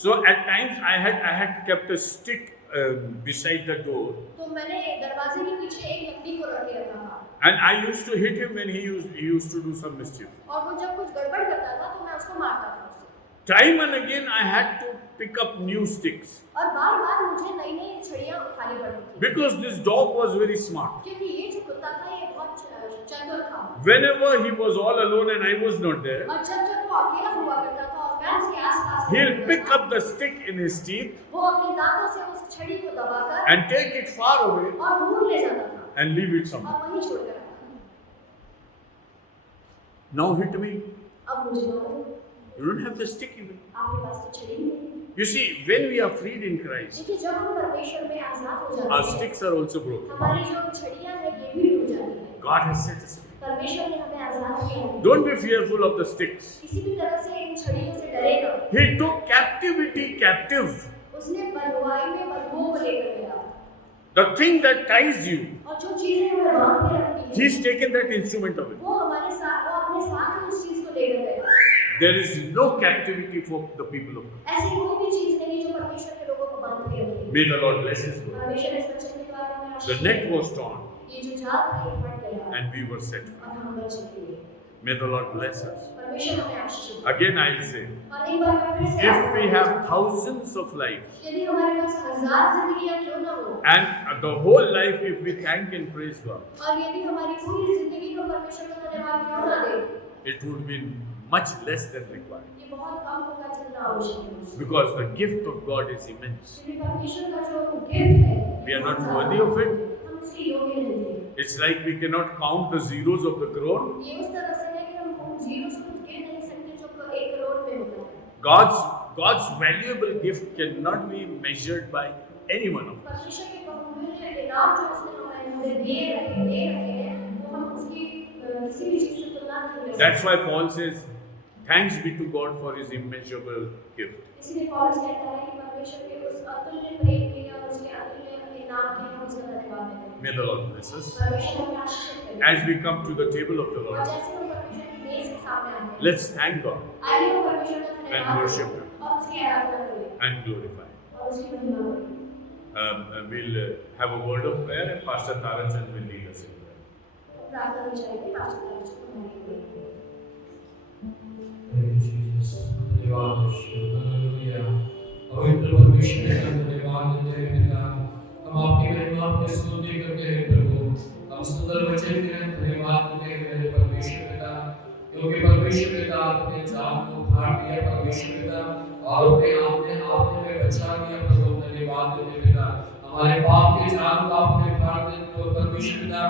So at times I had kept a stick beside the door, तो मैंने दरवाजे के पीछे एक लकड़ी को रखे रखा था। and I used to hit him when he used to do some mischief. और वो जब कुछ गड़बड़ करता था तो मैं उसको मारता था उससे। Time and again I had to pick up new sticks और बार-बार मुझे नई-नई छड़ियां उठानी पड़ती थी। because this dog was very smart. क्योंकि ये जो कुत्ता था ये बहुत चतुर था। Whenever he was all alone and I was not there, और जब वो अकेला हुआ करता था और मैं उसके आस-पास he'll pick up the stick in his teeth वो अपने दांतों से उस छड़ी को दबाकर and take it far away और दूर ले जाता था and leave it somewhere. और वहीं छोड़ कर आता था। Now hit me. अब मुझे मालूम You don't have the stick even. आपके पास तो छड़ी ही नहीं। You see, when we are freed in Christ, देखिए जब हम परमेश्वर में आजाद हो जाते our हैं, sticks are also broken. हमारी जो छड़ियां हैं ये भी टूट जाती हैं। God has set us free. परमेश्वर ने हमें आजाद किया है। Don't be fearful of the sticks. किसी भी तरह से इन छड़ियों से डरेगा। He took captivity captive. उसने बंधुआई में बंधुओं को लेकर गया The thing that ties you, और जो चीजें हमें बांध के रखती हैं he's taken that instrument away. वो हमारे साथ वो अपने साथ ही उस चीज को लेकर गया। There is no captivity for the people of God. ऐसी कोई भी चीज नहीं जो परमेश्वर के लोगों को बांध के रखे। May the Lord bless His word. परमेश्वर इस वचन के द्वारा हमें The आशीष net दे। was torn ये जो जाल था ये फट गया and we were set free. और हम बच गए। May the Lord bless us. परमेश्वर हमें आशीष दे। Again, I'll say, और एक बार मैं फिर से if we have thousands of lives यदि हमारे पास 1000 जिंदगियां क्यों ना हो and the whole life, if we thank and praise God, और यदि हमारी पूरी जिंदगी को परमेश्वर को धन्यवाद क्यों ना दे, it would be much less than required. ये बहुत कम होगा जितना आवश्यक है उससे। Because the gift of God is immense. क्योंकि परमेश्वर का जो गिफ्ट है We are not worthy of it. हम उसके योग्य नहीं थे। It's like we cannot count the zeros of the crore. ये उस तरह से है कि हम उन जीरोस को गिन नहीं सकते जो 1 करोड़ में होता है। God's valuable gift cannot be measured by any one of us. परमेश्वर के बहुमूल्य इनाम जो उसने हमें दे रखे हैं वो हम उसकी किसी भी चीज से तुलना नहीं कर सकते। That's why Paul says, thanks be to God for His immeasurable gift. इसलिए पौलुस कहता है कि परमेश्वर के उस अतुल्य प्रेम के लिए और उसके अतुल्य इनाम के लिए हम उसका धन्यवाद देते हैं। May the Lord bless us. परमेश्वर हमें आशीष दे। As we come to the table of the और Lord, जैसे हम परमेश्वर की मेज के सामने आते हैं, let's thank God आइए हम परमेश्वर का and धन्यवाद worship करें Him और उसकी आराधना करें and glorify Him. और उसकी महिमा करें। We'll have a word of prayer and Pastor Taranchand will lead us in prayer. प्रार्थना में जाएंगे पास्टर तारक जी को हमारी करेंगे। धन्यवाद हालेलुया। पवित्र परमेश्वर का धन्यवाद देते हैं पिता, हम आपकी महिमा की स्तुति करते हैं प्रभु, हम सुंदर वचन के लिए धन्यवाद देते हैं मेरे परमेश्वर पिता, क्योंकि परमेश्वर पिता आपने जाल को फाड़ दिया परमेश्वर पिता, और अपने आपने में बचा लिया प्रभु, धन्यवाद देते पिता, हमारे पाप के जाल को आपने फाड़ दिया परमेश्वर पिता,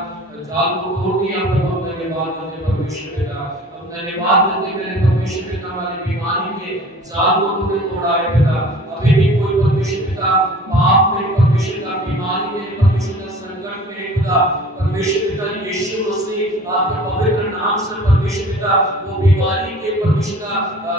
जाल को तोड़ दिया प्रभु, धन्यवाद देते परमेश्वर पिता, हम धन्यवाद देते मेरे परमेश्वर पिता, हमारी बीमारी के जाल को तूने तोड़ा है पिता, अभी भी कोई परमेश्वर पिता पाप में परमेश्वर पिता, बीमारी में परमेश्वर पिता, संकट में खुदा परमेश्वर पिता यीशु मसीह आपके पवित्र नाम से परमेश्वर पिता वो बीमारी के परमेश्वर पिता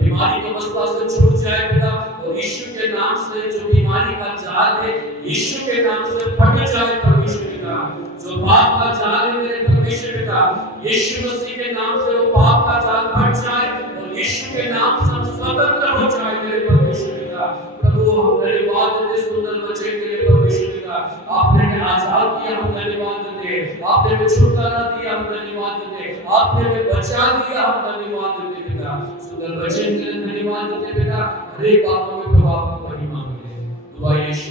बीमारी की अवस्था से छूट जाए पिता, और यीशु के नाम से जो बीमारी का जाल है यीशु के नाम से फट जाए परमेश्वर पिता, जो पाप का जाल है मेरे परमेश्वर पिता यीशु मसीह के नाम से वो पाप का जाल फट जाए और यीशु के नाम से हम स्वतंत्र हो जाए मेरे परमेश्वर पिता। प्रभु हम धन्यवाद देते सुंदर वचन के लिए परमेश्वर पिता, आपने हमें आजाद किया हम धन्यवाद देते, आपने हमें छुटकारा दिया हम धन्यवाद देते, आपने हमें बचा लिया हम धन्यवाद देते पिता, सुंदर वचन के लिए धन्यवाद देते पिता, हर एक बातों में प्रभु आपको महिमा मिले, दुआ यीशु